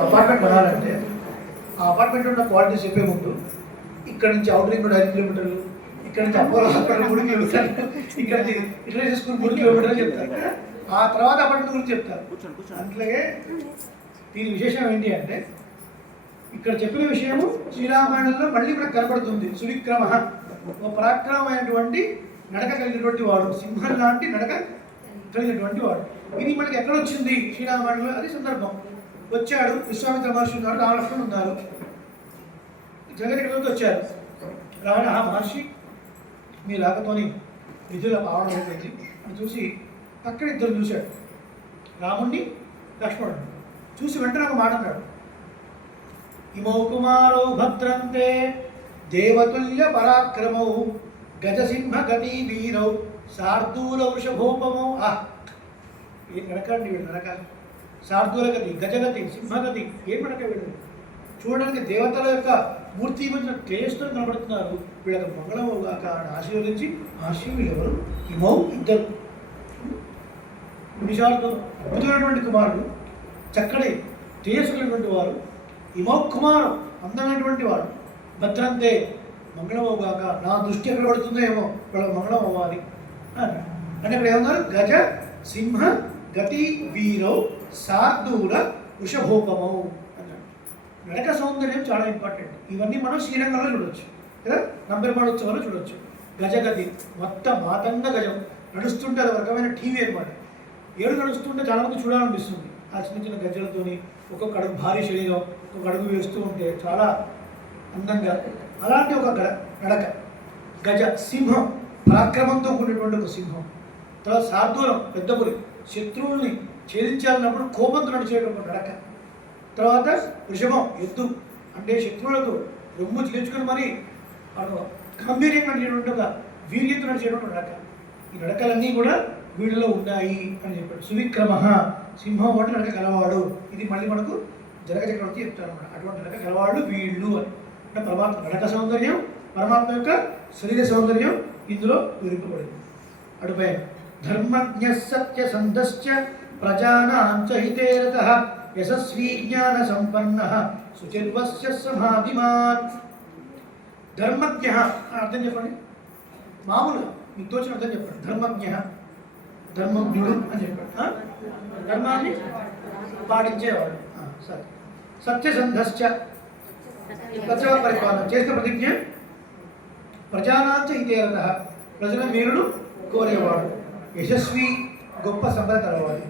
Apartment కొనాలంటే ఆ apartment ఉన్న క్వాలిటీస్ చెప్పే ముందు ఇక్కడ నుంచి అవుట్ రింగ్ రోడ్ 5 కిలోమీటర్లు, ఇక్కడ నుంచి అపోలో హాస్పిటల్ 3 కిలోమీటర్లు, ఇక్కడ నుంచి ఇంటర్నేషనల్ స్కూల్ 3 కిలోమీటర్లు చెప్తారు. ఆ తర్వాత అపార్ట్మెంట్ గురించి చెప్తారు. అట్లాగే దీని విశేషం ఏంటి అంటే ఇక్కడ చెప్పిన విషయము శ్రీరామాయణంలో మళ్ళీ మనకు కనపడుతుంది. సువిక్రమ ఒక పరాక్రమమైనటువంటి నడక కలిగినటువంటి వాడు, సింహం లాంటి నడక కలిగినటువంటి వాడు. ఇది మనకి ఎక్కడ వచ్చింది శ్రీరామాయణంలో? అది సందర్భం. వచ్చాడు విశ్వామిత్ర మహర్షి ఉన్నారు, రామలక్ష్మణుడు ఉన్నారు, జగదేకలోకి వచ్చారు. రావణ మహర్షి మీ లాగతోని విధుల ఆవడం అయిపోయింది అని చూసి పక్కన ఇద్దరు చూశాడు, రాముణ్ణి లక్ష్మణుడు చూసి వెంటనే ఒక మాట అన్నాడు, ఇమౌ కుమారో భద్రంతే దేవతుల్య పరాక్రమౌ గజసింహ గతి వీరౌ శార్దూల వృషభోపమౌ. ఏం నడకండి వీడు, నడక శార్దూల గతి, గజగతి, సింహగతి, ఏం నడక వీడు? చూడడానికి దేవతల యొక్క మూర్తి మధ్య తేజస్తో కనబడుతున్నారు. వీళ్ళకి మంగళమవుగాక అని ఆశీర్వదించి వీళ్ళెవరు? ఇమౌ ఇద్దరు నిజాలతో అద్భుతమైనటువంటి కుమారుడు, చక్కటి తేజస్సులైనటువంటి వారు. ఇమౌ కుమారం అందమైనటువంటి వాడు, భద్రంతే మంగళమవుగాక, నా దృష్టి ఎక్కడ పడుతుందో ఏమో వాళ్ళకి మంగళం అవ్వాలి అంటే ఇక్కడ ఏమన్నారు? గజ సింహ గతి వీరౌ శార్దూల వృషభోపమౌ అన్నాడు. నడక సౌందర్యం చాలా ఇంపార్టెంట్. ఇవన్నీ మనం శ్రీరంగంలో చూడవచ్చు కదా, నంబెరపాడు ఉత్సవాలు చూడవచ్చు. గజగతి మొత్తం మాతంగ గజం నడుస్తుంటే అది ఒక రకమైన టీవీ అనమాట. ఏడు నడుస్తుంటే చాలామంది చూడాలనిపిస్తుంది. ఆ చిన్న చిన్న గజ్జలతోని ఒక్కొక్క అడుగు భారీ శరీరం, ఒక్కొక్క అడుగు వేస్తూ ఉంటే చాలా అందంగా. అలాంటి ఒక నడక. గజ సింహం పరాక్రమంతో కూడినటువంటి ఒక సింహం. తర్వాత శార్దూలం పెద్ద పులి, శత్రువుల్ని ఛేదించాలన్నప్పుడు కోపంతో నడిచేటువంటి నడక. తర్వాత వృషభం ఎద్దు, అంటే శత్రువులకు రొమ్ము చేర్చుకుని మరి గంభీర్యంగా నడిచేటువంటి ఒక వీర్యంతో నడిచేటువంటి నడక. ఈ నడకలన్నీ కూడా వీళ్ళలో ఉన్నాయి అని చెప్పాడు. సువిక్రమ సింహం అంటే నడక కలవాడు. ఇది మళ్ళీ మనకు జనక చక్రవర్తి చెప్తారు అన్నమాట. అటువంటి నడక కలవాడు వీళ్ళు అని. అంటే పరమాత్మ నడక సౌందర్యం, పరమాత్మ యొక్క శరీర సౌందర్యం ఇందులో విరుపబడింది. అటుపై ధర్మజ్ఞ సత్యసంధశ్చ ప్రజానాం చ హితే రతః యశస్వీ జ్ఞాన సంపన్నః శుచిర్వస్య సమాధిమాన్. ధర్మజ్ఞ అర్థం చెప్పండి, మామూలుగా మీకు తోచిన అర్థం చెప్పండి. ధర్మజ్ఞ ధర్మజ్ఞుడు అని చెప్పాడు, ధర్మాన్ని పాటించేవాడు. సరే. సత్యసంధశ్చ సత్య పరిపాలన చేసిన ప్రతిజ్ఞ. ప్రజానాంచ హితే రతః ప్రజల మేలును కోరేవాడు. యశస్వి గొప్ప సంపద కలవాడు.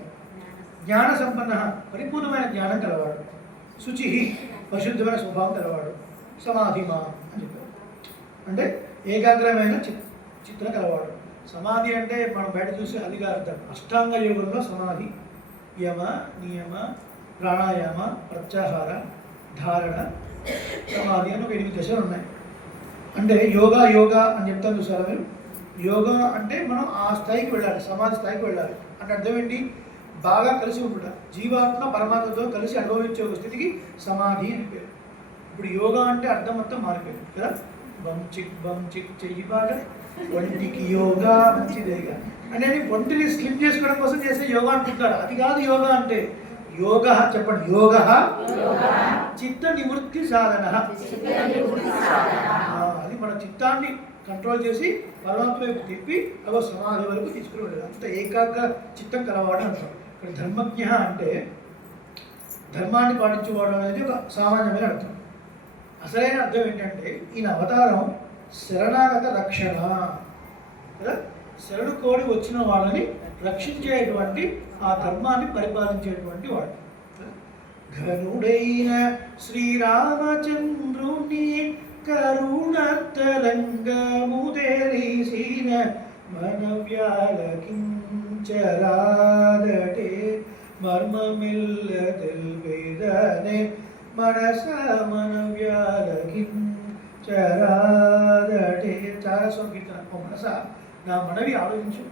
జ్ఞాన సంపన్న పరిపూర్ణమైన జ్ఞానం కలవాడు. శుచి పరిశుద్ధమైన స్వభావం కలవాడు. సమాధిమా అని చెప్పారు, అంటే ఏకాగ్రమైన చిత్రం కలవాడు. సమాధి అంటే మనం బయట చూసి అదిగా అర్థం. అష్టాంగ యోగంలో సమాధి యమ నియమ ప్రాణాయామ ప్రత్యాహార ధారణ సమాధి అని ఒక 8 దశలు ఉన్నాయి. అంటే యోగా అని చెప్తాను చూసారా మీరు. యోగా అంటే మనం ఆ స్థాయికి వెళ్ళాలి, సమాధి స్థాయికి వెళ్ళాలి. అంటే అర్థం ఏంటి? బాగా కలిసి ఉంటుట, జీవాత్మ పరమాత్మతో కలిసి అనుభవించే ఒక స్థితికి సమాధి అని పేరు. ఇప్పుడు యోగా అంటే అర్థం మొత్తం మారిపోయింది కదా. బమ్ చిక్ చెయ్యి బాగా, ఒంటికి యోగా మంచిదేగా అంటే ఒంటిని స్లిప్ చేసుకోవడం కోసం చేసే యోగా అనుకుంటారు. అది కాదు యోగా అంటే. యోగ చెప్పండి, యోగ చిత్త నివృత్తి సాధన. అది మన చిత్తాన్ని కంట్రోల్ చేసి పరమాత్మ వైపు తిప్పి అవ సమాధి వరకు తీసుకుని వెళ్ళాలి. అంత ఏకాగ్ర చిత్తం కలవాడు అంటాం. ఇక్కడ ధర్మజ్ఞ అంటే ధర్మాన్ని పాటించేవాడు అనేది ఒక సామాన్యమైన అర్థం. అసలైన అర్థం ఏంటంటే ఈయన అవతారం శరణాగత రక్షణ కదా. శరణు కోడి వచ్చిన వాళ్ళని రక్షించేటువంటి ఆ ధర్మాన్ని పరిపాలించేటువంటి వాడు. ఘనుడైన శ్రీరామచంద్రుని కరుణతరంగముదేరీసిన మనవ్యాలకించరాదటే మర్మమిల్ల తెల్వేదనే మనస మనవ్యాలకించరాదటే. చాలా సంకీర్తన. మనస నా మనవి ఆలోచించు.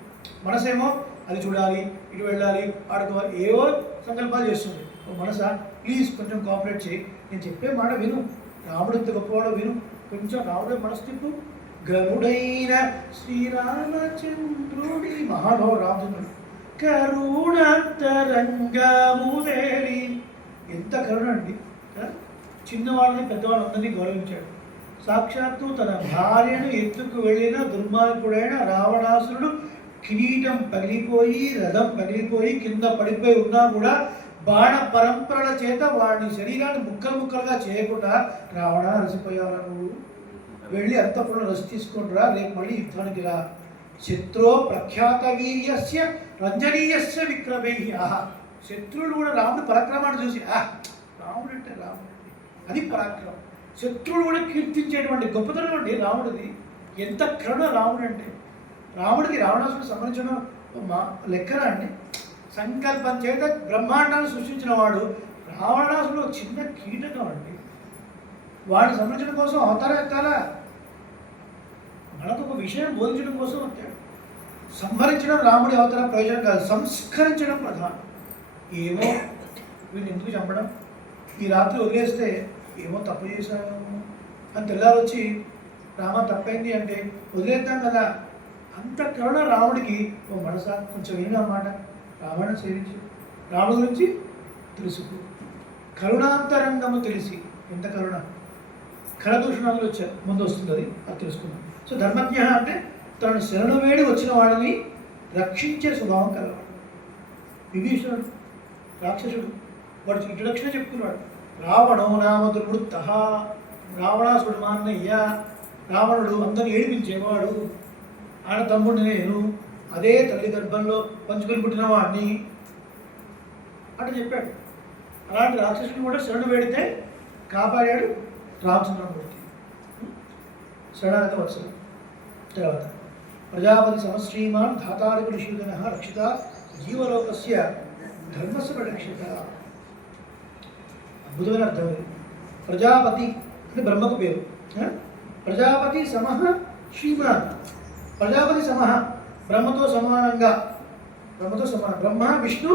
మనసేమో అది చూడాలి, ఇటు వెళ్ళాలి, ఆడుకోవాలి, ఏవో సంకల్పాలు చేస్తుంది. మనస ప్లీజ్ కొంచెం కోఆపరేట్ చేయి, నేను చెప్పే మాట విను, రాముడు ఇంత గొప్పవాడో విను, కొంచెం రాముడే మనసు తిప్పు. గరుడైన శ్రీరామచంద్రుడి మహాభావ రామచంద్రుడు కరుణతరంగముదేరి ఎంత కరుణ అండి. చిన్నవాళ్ళని పెద్దవాళ్ళందరినీ గౌరవించాడు. సాక్షాత్తు తన భార్యను ఎత్తుకు వెళ్ళిన దుర్మార్గుడైన రావణాసురుడు కిరీటం పగిలిపోయి రథం పగిలిపోయి కింద పడిపోయి ఉన్నా కూడా బాణ పరంపరల చేత వాడి శరీరాన్ని ముక్కలు ముక్కలుగా చేయకుండా రావణ రసిపోయావా నువ్వు, వెళ్ళి అంతఃపురంలో రసి తీసుకుంటురా, రేపు మళ్ళీ యుద్ధానికి రా. శత్రో ప్రఖ్యాత వీర్యస్య రంజనీయస్య విక్రమై. ఆహా, శత్రువులు కూడా రాముడు పరాక్రమాన్ని చూసి రాముడు అంటే రాముడు అది పరాక్రమం. శత్రువులు కూడా కీర్తించేటువంటి గొప్పతనం అండి రాముడిది. ఎంత కరుణ రాముడు అంటే. రాముడికి రావణాసుడు సంబంధించిన లెక్కన అండి. సంకల్పం చేత బ్రహ్మాండాన్ని సృష్టించిన వాడు రావణాసుడు చిన్న కీటకం అండి. వాడిని సంరక్షణ కోసం అవతారం ఎత్తాలా? మనకు ఒక విషయం బోధించడం కోసం వచ్చాడు. సంహరించడం రాముడి అవతారం ప్రయోజనం కాదు, సంస్కరించడం ప్రధానం. ఏమో వీడిని ఎందుకు చంపడం, ఈ రాత్రి వదిలేస్తే ఏమో తప్పు చేశాము అని తెల్లారు వచ్చి రామ తప్పైంది అంటే వదిలేద్దాం కదా. అంత కరుణ రాముడికి. ఓ మనసా కొంచెం ఏనా మాట, రామాయణం సేవించు, రాముడి గురించి తెలుసుకో, కరుణాంతరంగము తెలిసి. ఎంత కరుణ, ఖరదూషణాలు వచ్చారు ముందు వస్తుంది, అది తెలుసుకున్నాం. సో ధర్మజ్ఞ అంటే తనను శరణు వేడి వచ్చిన వాళ్ళని రక్షించే స్వభావం కలవాడు. విభీషణుడు రాక్షసుడు, వాడు ఇంట్రడక్షన్ చెప్పుకున్నాడు. రావణో నామ దుర్వృత్త, రావణాసుడు మా అన్నయ్య, రావణుడు అందరిని ఏడిపించేవాడు, ఆయన తమ్ముడిని నేను, అదే తల్లి గర్భంలో పంచుకొని పుట్టిన వాడిని అటు చెప్పాడు. అలాంటి రాక్షసుని కూడా శరణు వేడితే కాపాడాడు రామచంద్రమూర్తి. శరణాగత వత్సలం. తర్వాత ప్రజాపతి సమశ్రీమాన్ ధాతారికుడు శూదన రక్షిత జీవలోకస్య ధర్మస్య పరిరక్షిత. అద్భుతమైన అర్థం ఇది. ప్రజాపతి అంటే బ్రహ్మకు పేరు. ప్రజాపతి సమః శ్రీమాన్. ప్రజాపతి సమః బ్రహ్మతో సమానంగా, బ్రహ్మతో సమానం. బ్రహ్మ విష్ణు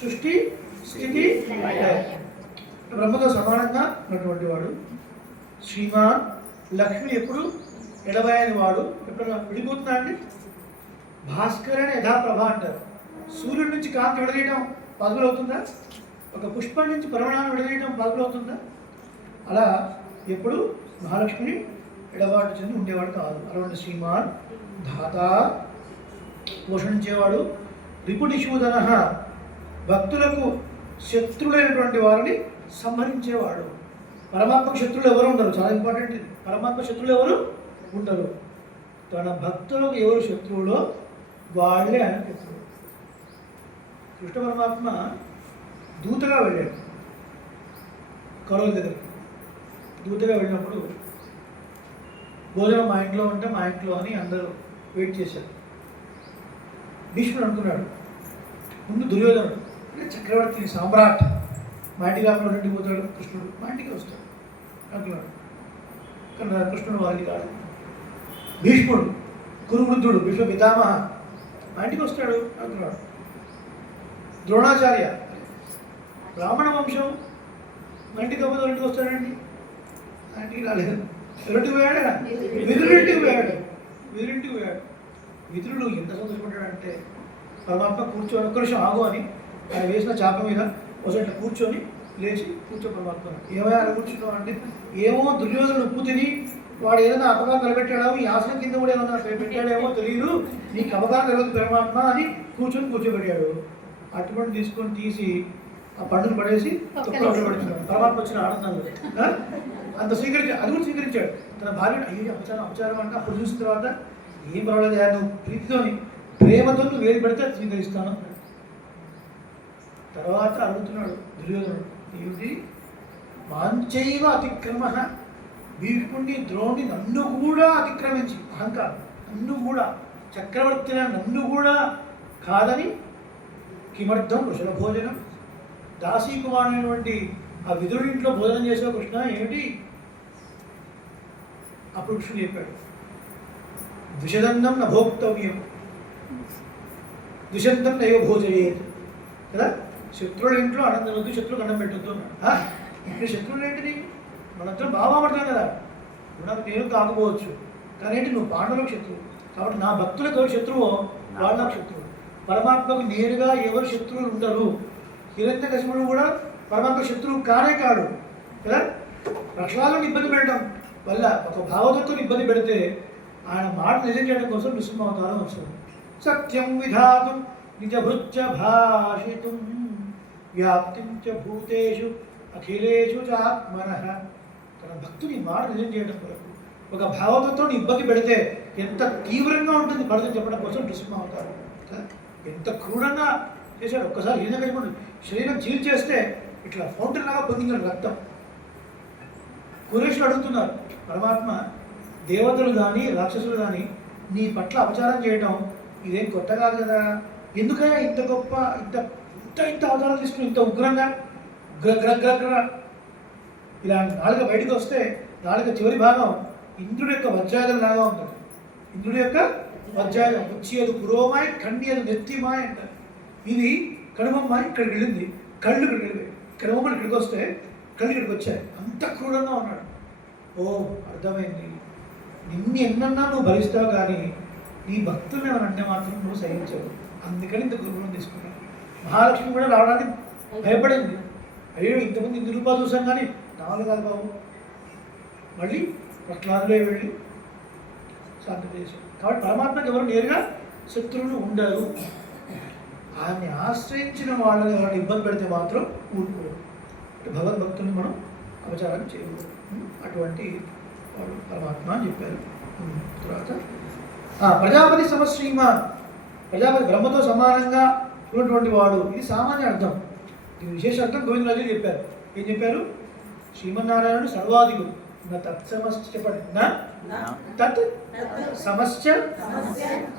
సృష్టి స్థితి బ్రహ్మతో సమానంగా ఉన్నటువంటి వాడు. శ్రీమాన్ లక్ష్మి ఎప్పుడు ఎడబాయని వాడు. ఎప్పుడైనా విడిపోతున్నా అండి. భాస్కరని యథాప్రభ అంటారు. సూర్యుడి నుంచి కాంతి విడదీయడం పాసిబుల్ అవుతుందా? ఒక పుష్పం నుంచి పరిమాణాన్ని విడదీయడం పాసిబుల్ అవుతుందా? అలా ఎప్పుడు మహాలక్ష్మిని ఎడబాటు చెంది ఉండేవాడు కాదు. అలాంటి శ్రీమాన్ ధాత పోషించేవాడు. రిపునిషూదన భక్తులకు శత్రులైనటువంటి వారిని సంహరించేవాడు. పరమాత్మ శత్రులు ఎవరు ఉండరు, చాలా ఇంపార్టెంట్ ఇది. పరమాత్మ శత్రులు ఎవరు ఉండరు. తన భక్తులకు ఎవరు శత్రువులో వాళ్ళే ఆయన శత్రువు. కృష్ణ పరమాత్మ దూతగా వెళ్ళాడు కౌరవుల దగ్గరికి. దూతగా వెళ్ళినప్పుడు భోజనం మా ఇంట్లో ఉంటే మా ఇంట్లో అని అందరూ వెయిట్ చేశారు. భీష్ముడు అనుకున్నాడు, ముందు దుర్యోధనుడు చక్రవర్తి సామ్రాట్, మా ఇంటికి రాకుండా ఇంటికి పోతాడు, కృష్ణుడు మా ఇంటికి వస్తాడు అనుకున్నాడు. కానీ కృష్ణుడు వారికి కాదు. భీష్ముడు కురువృద్ధుడు, భీష్మ పితామహ మా ఇంటికి వస్తాడు అనుకున్నాడు. ద్రోణాచార్య బ్రాహ్మణ వంశం మా ఇంటికి అవ్వదు, ఇంటికి వస్తాడండి, మా ఇంటికి రాలేదు. ఎవరింటికి పోయాడు? విదురుడింటికి పోయాడు. విదురింటికి పోయాడు. విదురుడు ఎంత సంతోషపడ్డాడంటే పరమాత్మ కూర్చొని ఒక్క నిమిషం ఆగు అని ఆయన వేసిన చాప మీద ఒకసారి కూర్చొని లేచి పరమాత్మ ఏమైనా కూర్చున్నావు అంటే, ఏమో దుర్యోధనుడు ఉప్పు తిని వాడు ఏదైనా అపకారం నిలబెట్టాడో, ఈ ఆసనం కింద కూడా ఏమన్నా పెట్టాడేమో తెలియదు, నీకు అపకారం తెలియదు పరమాత్మ అని కూర్చోబెట్టాడు. అటువంటి తీసుకొని తీసి ఆ పండును పడేసి పెడుతున్నాడు. పరమాత్మ వచ్చిన ఆనందంలో అంత స్వీకరించాడు. అది కూడా స్వీకరించాడు. తన భార్యను అయ్యో అపచారం అంటే అప్పుడు చూసిన తర్వాత ఏం పర్వాలేదు, నువ్వు ప్రీతితోని ప్రేమతో నువ్వు వేడి పెడితే స్వీకరిస్తాను. తర్వాత అడుగుతున్నాడు దుర్యోధనుడు, ఏమిటి మాంచైవ అతిక్రమ, భీష్ముడిని ద్రోణుని నన్ను కూడా అతిక్రమించి, అహంకారం, నన్ను కూడా చక్రవర్తిన నన్ను కూడా కాదని, కిమర్థం కుశల భోజనం, దాసీకుమారుడైనటువంటి ఆ విదురుడింట్లో భోజనం చేసావు కృష్ణ ఏమిటి? అప్పుడు కృష్ణుడు చెప్పాడు, ద్విషదండం న భోక్తవ్యం, ద్విషంతం నైవ భోజయేత్ కదా. శత్రువుల ఇంట్లో ఆనందం వద్దు, శత్రువులకు అన్నం పెట్టొద్దు అన్నాడు. ఇప్పుడు శత్రువులు ఏంటిది? మనందరూ బాగా పడతాం కదా, నాకు నేను కాకపోవచ్చు, కానీ ఏంటి నువ్వు పాండవులకు శత్రువు. కాబట్టి నా భక్తులకు ఎవరు శత్రువో వాళ్ళకు శత్రువు. పరమాత్మకు నేరుగా ఎవరు శత్రువులు ఉండరు. హిరణ్యకశిపుడు కూడా పరమాత్మ శత్రువు కానే కాడు కదా. ప్రహ్లాదుని ఇబ్బంది పెట్టడం వల్ల ఒక భావతత్వం ఇబ్బంది పెడితే ఆయన మాట నిజం చేయడం కోసం నృసింహ అవతారం వస్తుంది. సత్యం విధాతుం నిజభృత్య భాషితుం వ్యాప్తిం చ భూతేషు అఖిలేషు చాత్మనః. తన భక్తుని మాట నిజం చేయడం కొరకు ఒక భావతత్వాన్ని ఇబ్బంది పెడితే ఎంత తీవ్రంగా ఉంటుంది పడదని చెప్పడం కోసం నృసింహ అవతారం. ఎంత క్రూరంగా చేశాడు. ఒక్కసారి హిరణ్యకశిపుడు శరీరం చీల్చేస్తే ఇట్లా ఫౌంటైన్ లాగా పొందించాడు రక్తం. కురేషులు అడుగుతున్నారు, పరమాత్మ దేవతలు కానీ రాక్షసులు కానీ నీ పట్ల అపచారం చేయడం ఇదేం కొత్త కాదు కదా, ఎందుకయ్యా ఇంత గొప్ప ఇంత ఇంత ఇంత అవతారం తీసుకుని ఇంత ఉగ్రంగా గ్రగ్ర ఇలా నాలుక బయటకు వస్తే నాలుక చివరి భాగం ఇంద్రుడి యొక్క వజ్రాయుధం లాగా ఉంటుంది. ఇంద్రుడి యొక్క వజ్రాయుధం వచ్చేది పురోమాయ కన్యదు నెత్తిమాయ అంటారు. ఇది కడుమమ్మాయి ఇక్కడికి వెళ్ళింది, కళ్ళు ఇక్కడికి వెళ్ళింది, కడుమమ్మని ఇక్కడికి వస్తే కళ్ళు ఇక్కడికి వచ్చాయి. అంత క్రూరంగా ఉన్నాడు. ఓ అర్థమైంది, నిన్ను ఎన్నన్నా నువ్వు భరిస్తావు కానీ నీ భక్తులు ఏమనంటే మాత్రం నువ్వు సహించవు, అందుకని ఇంత గురువులను తీసుకున్నావు. మహాలక్ష్మి కూడా రావడానికి భయపడింది. అయ్యో ఇంతమంది ఇందు రూపాయలు చూసాం కానీ నాలుగు కాదు బాబు. మళ్ళీ ప్రహ్లాదులే వెళ్ళి శాంతి చేశాడు. కాబట్టి పరమాత్మకి ఎవరు నేరుగా శత్రువులు ఉండరు. ఆయన్ని ఆశ్రయించిన వాళ్ళని ఎవరిని ఇబ్బంది పెడితే మాత్రం ఊరుకోరు. భగవద్భక్తుని మనం అపచారం చేయకూడదు. అటువంటి వాడు పరమాత్మ అని చెప్పారు. తర్వాత ప్రజాపతి సమశ్రీమాన్, ప్రజాపతి బ్రహ్మతో సమానంగా ఉన్నటువంటి వాడు. ఇది సామాన్య అర్థం. ఇది విశేష అర్థం గోవిందరాజు చెప్పారు. ఏం చెప్పారు? శ్రీమన్నారాయణుడు సర్వాధికుడు. తత్సమశ్చ చెప్పండి. తత్ సమశ్చ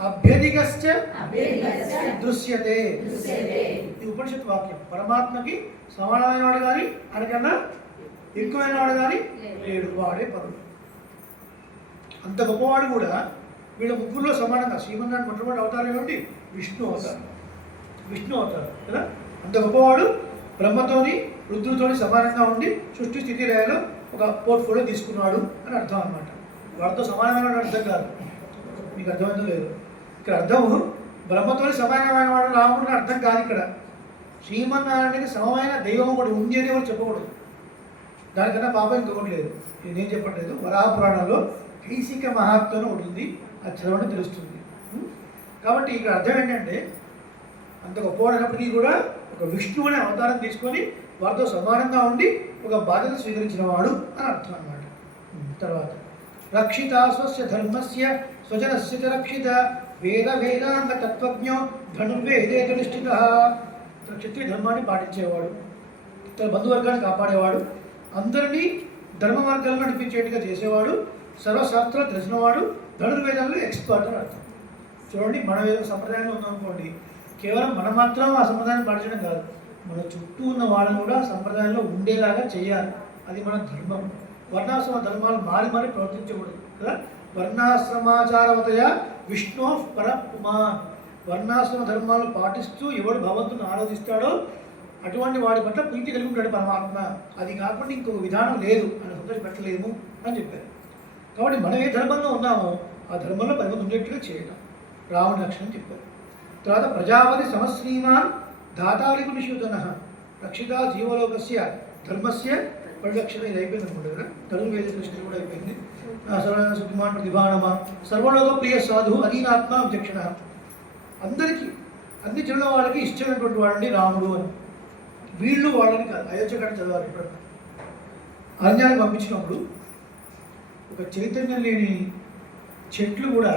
అభ్యధికశ్చ దృశ్యతే. ఈ ఉపనిషత్ వాక్యం. పరమాత్మకి సమానమైన వాడు కానీ ఆయనకన్నా ఎక్కువైన వాడు కానీ లేడు, వాడే పరుడు. అంత గొప్పవాడు కూడా వీళ్ళ ముగ్గురులో సమానంగా. శ్రీమన్నారాయణ మొట్టమొదటి అవతారం ఏమిటి? విష్ణు అవతారం. విష్ణు అవతారం కదా. అంత గొప్పవాడు బ్రహ్మతోని రుద్రుతోని సమానంగా ఉండి సృష్టి స్థితి లయలో ఒక పోర్ట్ఫోలియో తీసుకున్నాడు అని అర్థం అనమాట. వాడితో సమానమైన అర్థం కాదు. మీకు అర్థమైందో లేదు. ఇక్కడ అర్థము బ్రహ్మతోని సమానమైన వాడు రాముడు అర్థం కాదు. ఇక్కడ శ్రీమన్నారాయణకి సమమైన దైవం ఒకటి ఉంది అని ఎవరు చెప్పకూడదు. దానికన్నా పాపం ఇంకొకటి లేదు. నేనేం చెప్పట్లేదు. వరాహ పురాణంలో కైసిక మహాత్మ్యం ఒకటి ఉంది, అది చదవడం తెలుస్తుంది. కాబట్టి ఇక్కడ అర్థం ఏంటంటే అంత గొప్పవాడు అయినప్పటికీ కూడా ఒక విష్ణువు అనే అవతారం తీసుకొని వారితో సమానంగా ఉండి ఒక బాధ్యత స్వీకరించిన వాడు అని అర్థం అన్నమాట. తర్వాత రక్షిత స్వస్య ధర్మస్య స్వజనస్య చ రక్షిత వేద వేదాంగ తత్వజ్ఞో ధనుర్వేదే నిష్ఠిత. క్షత్రియ ధర్మాన్ని పాటించేవాడు, తన బంధువర్గాన్ని కాపాడేవాడు, అందరినీ ధర్మ మార్గాలను నడిపించేట్టుగా చేసేవాడు, సర్వశాస్త్రాలు తెలిసినవాడు, ధనుర్వేదాల్లో ఎక్స్పర్ట్ అని అర్థం. చూడండి, మన వేద సంప్రదాయంలో ఉందనుకోండి, కేవలం మనం మాత్రం ఆ సంప్రదాయాన్ని పాటించడం కాదు, మన చుట్టూ ఉన్న వాళ్ళని కూడా సంప్రదాయంలో ఉండేలాగా చేయాలి. అది మన ధర్మం. వర్ణాశ్రమ ధర్మాలు మారి మారి ప్రవర్తించకూడదు కదా. వర్ణాశ్రమాచారవతయ విష్ణు పరపుమాన్. వర్ణాశ్రమ ధర్మాలను పాటిస్తూ ఎవడు భగవంతుని ఆరాధిస్తాడో అటువంటి వాడి పట్ల ప్రీతి కలిగి ఉంటాడు పరమాత్మ. అది కాకుండా ఇంకొక విధానం లేదు, అని సంతోషపెట్టలేము అని చెప్పారు. కాబట్టి మనం ఏ ధర్మంలో ఉన్నామో ఆ ధర్మంలో 10 మంది ఉండేట్టుగా చేయడం రాముడి లక్షణం చెప్పారు. తర్వాత ప్రజాపతి సమశ్రీమాన్ దాతాళికు నిషూదన రక్షిత జీవలోకస్య ధర్మస్య పరిరక్షణ. ఇది అయిపోయింది అనుకుంటా కదా. ధనుర్వేద కృష్ణ కూడా అయిపోయింది. సర్వజన సుకుమాన్ ప్రతిభానమ సర్వలోక ప్రియ సాధు అధీనాత్మ విచక్షణ. అందరికీ అన్ని జనుల వాళ్ళకి ఇష్టమైనటువంటి వాడండి రాముడు అని. వీళ్ళు వాళ్ళని కాదు, అయోధ్య కట్ట చదవాలి. ఎప్పుడన్నా అరణ్యానికి పంపించినప్పుడు ఒక చైతన్యం లేని చెట్లు కూడా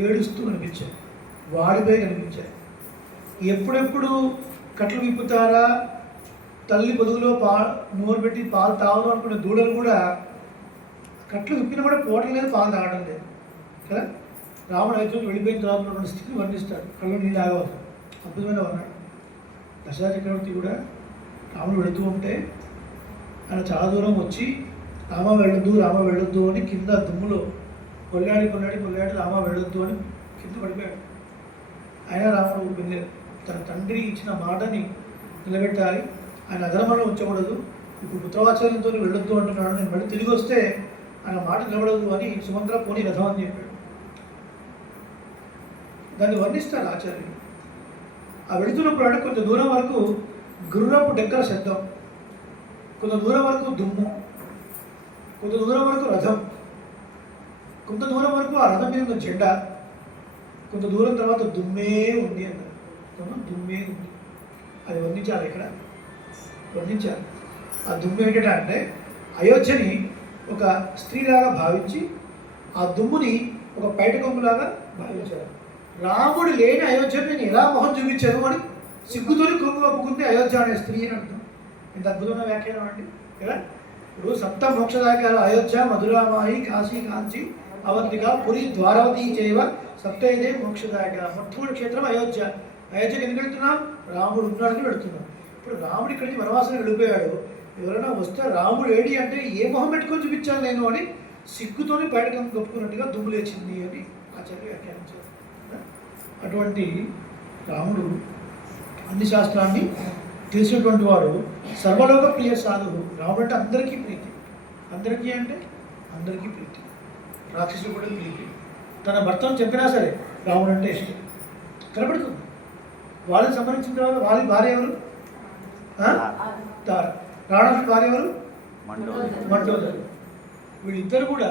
ఏడుస్తూ కనిపించాయి, వాడిపోయి కనిపించాయి. ఎప్పుడెప్పుడు కట్లు విప్పుతారా, తల్లి పొదుగులో నోరు పెట్టి పాలు తాగడం అనుకునే దూడలు కూడా కట్లు విప్పినా కూడా పోవటం లేదు, పాలు తాగడం లేదు కదా. రాముడు అయోధ్యకు వెళ్ళిపోయిన తర్వాత ఉన్నటువంటి స్థితిని వర్ణిస్తాడు. కళ్ళు నీళ్ళు ఆగవచ్చు, అద్భుతమైన వర్ణాడు. దశరథ చక్రవర్తి కూడా రాముడు వెళుతూ ఉంటే ఆయన చాలా దూరం వచ్చి రామ వెళ్ళొద్దు అని కింద దుమ్ములో కొల్లాడి రామ వెళ్ళొద్దు అని కింద పడిపోయాడు. ఆయన రాముడు వెళ్ళారు. తన తండ్రి ఇచ్చిన మాటని నిలబెట్టాలి, ఆయన అధర్మంలో ఉంచకూడదు. ఇప్పుడు పుత్రవాత్సల్యంతో వెళ్ళొద్దు అంటున్నాడు, నేను మళ్ళీ తిరిగి వస్తే ఆయన మాట నిలబడదు అని సుమంత్ర పోనీ రథం అని చెప్పాడు. దాన్ని వర్ణిస్తాడు ఆచార్యుడు. ఆ వెళుతున్నప్పుడు అంటే కొంచెం దూరం వరకు గుర్రపు డెక్కల శబ్దం, కొంత దూరం వరకు దుమ్ము, కొంత దూరం వరకు రథం, కొంత దూరం వరకు ఆ రథం మీద ఉన్న జెండా, కొంత దూరం తర్వాత దుమ్మే ఉంది అన్నారు. దుమ్మే ఉంది, అది వర్ణించాలి ఇక్కడ, వర్ణించాలి. ఆ దుమ్ము ఏంటంటే అయోధ్యని ఒక స్త్రీలాగా భావించి ఆ దుమ్ముని ఒక పైట కొమ్ములాగా భావించారు. రాముడు లేని అయోధ్యను నేను ఎలా మొహం చూపించాను అని సిగ్గుతోని కొంగు కప్పుకుంది అయోధ్య అనే స్త్రీ అని అర్థం. ఇంత అద్భుతమైన వ్యాఖ్యానం అండి కదా. ఇప్పుడు సప్త మోక్షదాయకాలు అయోధ్య, మధురామాయి, కాశీ, కాంచి, అవంతిక, పురి, ద్వారవతి చేవ సప్తైదే మోక్షదాయక. మొట్టమొదటి క్షేత్రం అయోధ్య. అయోధ్యకి ఎందుకు వెళ్తున్నాం? రాముడు ఉన్నాడని వెళుతున్నాం. ఇప్పుడు రాముడు ఇక్కడి నుంచి వనవాసం వెళ్ళిపోయాడు. ఎవరైనా వస్తే రాముడు ఏడి అంటే ఏ మొహం పెట్టుకొని చూపించాను నేను అని సిగ్గుతోని బయట కప్పుకున్నట్టుగా దుమ్ము లేచింది అని ఆచార్య వ్యాఖ్యానించారు. అటువంటి రాముడు అన్ని శాస్త్రాన్ని తెలిసినటువంటి వాడు, సర్వలోక ప్రియ సాధువు. రాముడు అంటే అందరికీ ప్రీతి. అందరికీ అంటే అందరికీ ప్రీతి, రాక్షసులు కూడా ప్రీతి. తన భర్తను చెప్పినా సరే రాముడు అంటే ఇష్టం కనబడుతుంది. వాళ్ళని సంబంధించిన తర్వాత వాళ్ళ భార్య ఎవరు? తార. రావణాసుడి భార్య ఎవరు? మండోదరి. వీళ్ళిద్దరు కూడా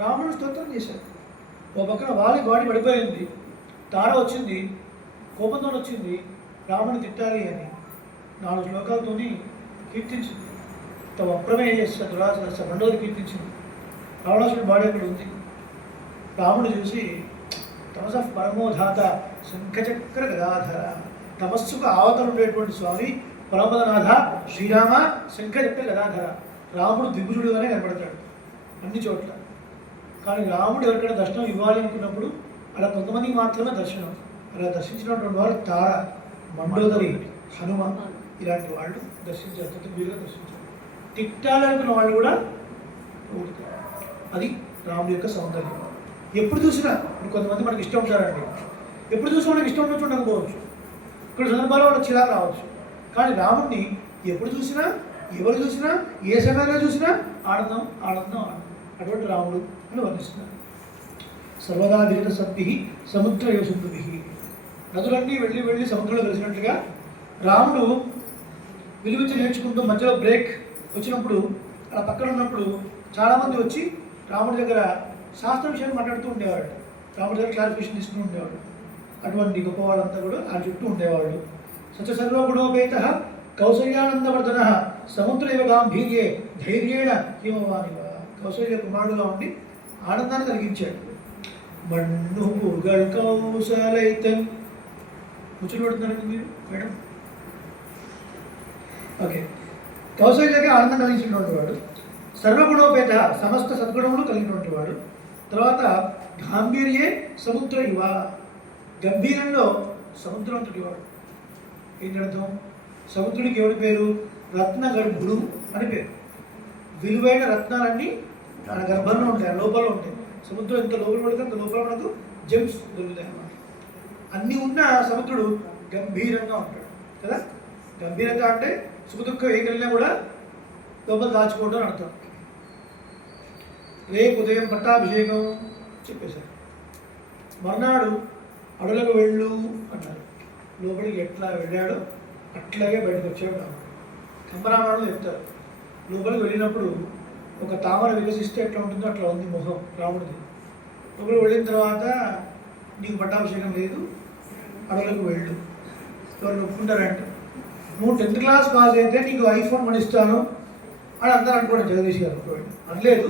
రాముడు స్తోత్రం చేశారు. ఓ పక్కన వాళ్ళ గాడి పడిపోయింది, తార వచ్చింది, కోపంతో వచ్చింది, రాముని తిట్టాలి అని 4 శ్లోకాలతోని కీర్తించింది. తమ అప్రమేయస్య దురాసనస్య మండోదరి కీర్తించింది. రావణాసుడి బాడీ అక్కడ ఉంది. రాముడు చూసి తమస పరమోధాత శంఖచక్ర గదాధర, తమస్సుకు అవతల ఉండేటువంటి స్వామి పరమపదనాథ శ్రీరామ శంఖచక్ర గదాధర. రాముడు దిగుజుడుగానే కనపడతాడు అన్ని చోట్ల. కానీ రాముడు ఎవరికైనా దర్శనం ఇవ్వాలి అనుకున్నప్పుడు అలా కొంతమందికి మాత్రమే దర్శనం. అలా దర్శించినటువంటి వారు తార, మండోదరి, హనుమ ఇలాంటి వాళ్ళు దర్శించారు, వీరుగా దర్శించారు. తిట్టాలనుకున్న వాళ్ళు కూడా ఊరుతారు. అది రాముడి యొక్క సౌందర్యం. ఎప్పుడు చూసినా ఇప్పుడు కొంతమంది మనకి ఇష్టం ఉంటారండి, ఎప్పుడు చూసినా మనకి ఇష్టం ఉండొచ్చు, ఉండకపోవచ్చు, ఇక్కడ సందర్భాల్లో వాళ్ళకి చిరాకు రావచ్చు. కానీ రాముడిని ఎప్పుడు చూసినా, ఎవరు చూసినా, ఏ సమయంలో చూసినా ఆనందం ఆనందం ఆనందం. అటువంటి రాముడు అని వర్ణిస్తున్నారు. సర్వదా విరత సద్భి సముద్ర యోసిందుభి. నదులన్నీ వెళ్ళి వెళ్ళి సముద్రంలో కలిసినట్లుగా రాముడు విలువించి నేర్చుకుంటూ మధ్యలో బ్రేక్ వచ్చినప్పుడు అలా పక్కన ఉన్నప్పుడు చాలామంది వచ్చి రాముడి దగ్గర శాస్త్ర విషయాన్ని మాట్లాడుతూ ఉండేవాడు. రాముడి దగ్గర క్లారిఫికేషన్ తీసుకుని ఉండేవాడు. అటువంటి గొప్ప వాళ్ళంతా కూడా ఆ చుట్టూ ఉండేవాళ్ళు. సచ సర్వగుణోపేత కౌసల్యానందవర్ధన సముద్రైవ గాంభీర్యే ధైర్యేణ హిమవానివ. కౌసల్య కుమారుడుగా ఉండి ఆనందాన్ని కలిగించాడు. మన్ను పుగల్ కౌసలైతన్ ముచ్చులు పెడుతున్నారండి మీరు మేడం. ఓకే, కౌశల్యగా ఆనందం కలిగించినటువంటి వాడు, సర్వగుణోపేత సమస్త సద్గుణములు కలిగినటువంటి వాడు. తర్వాత గాంభీర్యే సముద్ర యువ, గంభీరంలో సముద్రవంతుడి వాడు. ఏంటర్థం? సముద్రుడికి ఎవరి పేరు? రత్న గర్భుడు అని పేరు. విలువైన రత్నాలన్నీ తన గర్భంలో ఉంటాయి, లోపల ఉంటాయి. సముద్రం ఎంత లోపల పడితే అంత లోపల మనకు జెమ్స్ దొరుకుతాయి అన్నమాట. అన్నీ ఉన్న సముద్రుడు గంభీరంగా ఉంటాడు కదా. గంభీరంగా అంటే సుఖ దుఃఖం ఏ కలిగినా కూడా లోపల దాచుకోవడం అర్థం. రేపు ఉదయం పట్టాభిషేకం చెప్పేశారు. మర్నాడు అడవులకు వెళ్ళు అన్నారు. లోపలికి ఎట్లా వెళ్ళాడో అట్లాగే బయటకు వచ్చాడు రాముడు. కంబరామాయణంలో చెప్తారు, లోపలికి వెళ్ళినప్పుడు ఒక తామర వికసిస్తే ఎట్లా ఉంటుందో అట్లా ఉంది ముఖం రాముడిది. లోపలికి వెళ్ళిన తర్వాత నీకు పట్టాభిషేకం లేదు, అడవులకు వెళ్ళు. ఎవరు ఒప్పుకుంటారంటే, నువ్వు 10th క్లాస్ పాస్ అయితే నీకు ఐఫోన్ కొనిస్తాను అని అందరూ అనుకోండి. జగదీష్ గారు అనుకోండి, అనలేదు,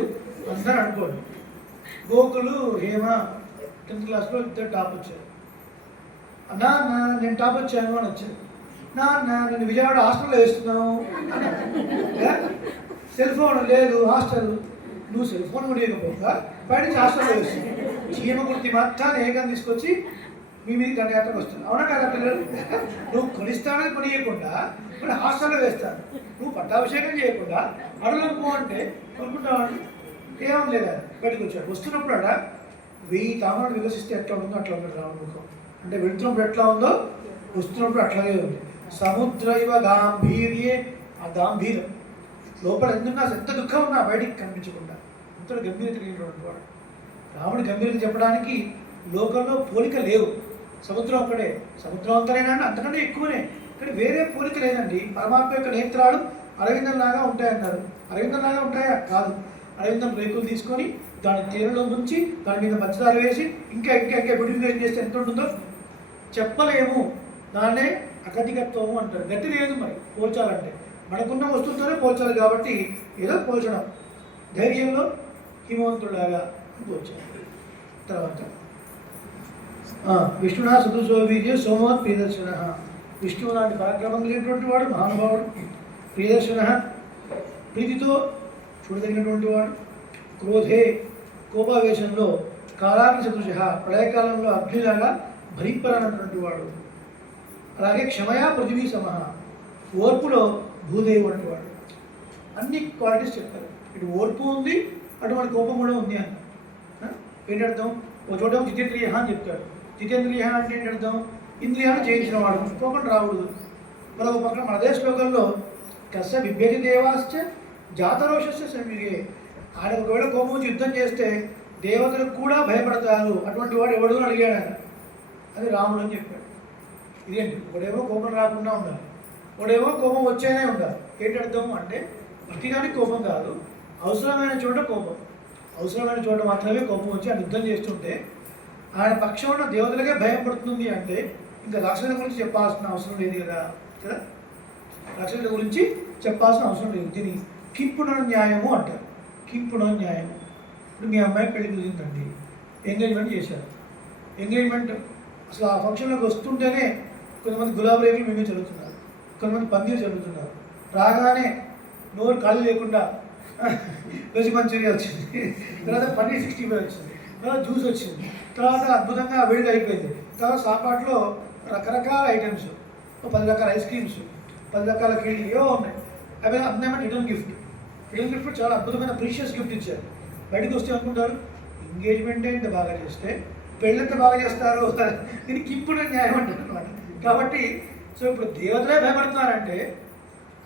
అందరూ అనుకోండి. గోకులు, హేమ 10th క్లాస్లో ఇద్దరు టాప్ వచ్చారు. అన్నా నేను టాప్ వచ్చాను అని వచ్చాను. నేను విజయవాడ హాస్టల్లో వేస్తున్నాను. సెల్ ఫోన్ లేదు హాస్టల్. నువ్వు సెల్ ఫోన్ కొనియకపోగా బయట నుంచి హాస్టల్లో వేస్తున్నావు. చీమ కుర్తి మొత్తాన్ని ఏకం తీసుకొచ్చి మీ మీద దండయాత్రకు వస్తాను. అవునా కదా పిల్లలు? నువ్వు కొనిస్తానని కొనియకుండా ఇప్పుడు హాస్టల్లో వేస్తాను. నువ్వు పట్టాభిషేకం చేయకుండా అడవులకు పో అంటే కొనుక్కుంటావు. ఏమం లేదా బయటకు వచ్చాడు. వస్తున్నప్పుడు అక్కడ 1000 తామరలు వికసిస్తే ఎట్లా ఉందో అట్లా ఉంటుంది రాముడి ముఖం. అంటే వెళ్తున్నప్పుడు ఎట్లా ఉందో వస్తున్నప్పుడు అట్లాగే ఉంది. సముద్రైవ గాంభీర్యే, ఆ గాంభీర్యం లోపల ఎందుకున్నా ఎంత దుఃఖం ఉన్నా బయటికి కనిపించకుండా అంతటి గంభీరత కలిగినటువంటి వాడు. రాముడి గంభీరత చెప్పడానికి లోకంలో పోలిక లేవు. సముద్రం ఒక్కడే, సముద్రం అంతరైనా అంతకంటే ఎక్కువనే కానీ వేరే పోలిక లేదండి. పరమాత్మ యొక్క నేత్రాలు అరవిందంలాగా ఉంటాయన్నారు. అరవిందంలాగా ఉంటాయా? కాదు. అరవిందం రేకులు తీసుకొని దాని తీరలో ముంచి దాని మీద పంచదార వేసి ఇంకా ఇంకా ఇంకా బ్యూటిఫికేషన్ చేస్తే ఎంత ఉంటుందో చెప్పలేము. దాన్నే అగతికత్వము అంటారు. గతి లేదు మరి పోల్చాలంటే. మనకున్న వస్తువుతోనే పోల్చాలి కాబట్టి ఏదో పోల్చడం. ధైర్యంలో హిమవంతులాగా పోల్చాలి. తర్వాత విష్ణునా సదృశో వీర్య సోమవత్ ప్రియదర్శన. విష్ణువు లాంటి పరాక్రమం కలిగినటువంటి వాడు, మహానుభావుడు. ప్రియదర్శన, ప్రీతితో చూడదగినటువంటి వాడు. క్రోధే, కోపావేశంలో కాలాగ్ని సదృశ, ప్రళయకాలంలో అగ్నిలాగా భరింపరనటువంటి వాడు. అలాగే క్షమయా పృథివీ సమహ, ఓర్పులో భూదేవుడు అంటే వాడు. అన్ని క్వాలిటీస్ చెప్తారు. ఇటు ఓర్పు ఉంది, అటువంటి కోపం కూడా ఉంది అన్న. ఏంటర్థం? ఒక చోట జితేంద్రియ అని చెప్తాడు. జితేంద్రియ అంటే ఏంటర్థం? ఇంద్రియాలు జయించిన వాడు, కోపం రాకూడదు. మరొక పక్కన అదే శ్లోకంలో కస్య బిభ్యతి దేవాశ్చ జాతరోషస్య సంయుగే, ఆయన ఒకవేళ కోపం వచ్చి యుద్ధం చేస్తే దేవతలకు కూడా భయపడతారు, అటువంటి వాడు ఎవడు అని అడిగాడు ఆయన. అది రాముడు అని చెప్పాడు. ఇదేంటి? ఒకడేమో కోపం రాకుండా ఉండాలి, ఒకడేమో కోపం వచ్చేనే ఉండాలి. ఏంటి అర్థం అంటే ప్రతిదానికి కోపం కాదు, అవసరమైన చోట కోపం. అవసరమైన చోట మాత్రమే కోపం వచ్చి ఆయన యుద్ధం చేస్తుంటే ఆయన పక్షం ఉన్న దేవతలకే భయం పడుతుంది అంటే ఇంకా రాక్షసుల గురించి చెప్పాల్సిన అవసరం లేదు కదా. రాక్షసుల గురించి చెప్పాల్సిన అవసరం లేదు. దీన్ని కింపునన్యాయము అంటారు. కింపునన్యాయము. ఇప్పుడు మీ అమ్మాయి పెళ్లి కుదిరిందండి, ఎంగేజ్మెంట్ చేశారు. ఎంగేజ్మెంట్ అసలు ఆ ఫంక్షన్లోకి వస్తుంటేనే కొంతమంది గులాబీ రేకులు మేమే చదువుతున్నారు, కొంతమంది పన్నీరు చదువుతున్నారు. రాగానే నోరు ఖాళీ లేకుండా వెజ్ మంచూరియా వచ్చింది, తర్వాత పన్నీర్ 65 వచ్చింది, తర్వాత జ్యూస్ వచ్చింది, తర్వాత అద్భుతంగా వేడిగా అయిపోయింది. తర్వాత సాపాట్లో రకరకాల ఐటమ్స్, 10 రకాల ఐస్ క్రీమ్స్, 10 రకాల కేళి ఏవో ఉన్నాయి. అవి అందమైన రిటర్న్ గిఫ్ట్. రిటర్న్ గిఫ్ట్ చాలా అద్భుతమైన ప్రీషియస్ గిఫ్ట్ ఇచ్చారు. బయటకు వస్తే అనుకుంటారు ఎంగేజ్మెంటే ఇంత బాగా చేస్తే పెళ్ళంత బాగా చేస్తారు. దీనికి ఇప్పుడు న్యాయం అంటారు అనమాట. కాబట్టి సో ఇప్పుడు దేవతలే భయపడుతున్నారంటే,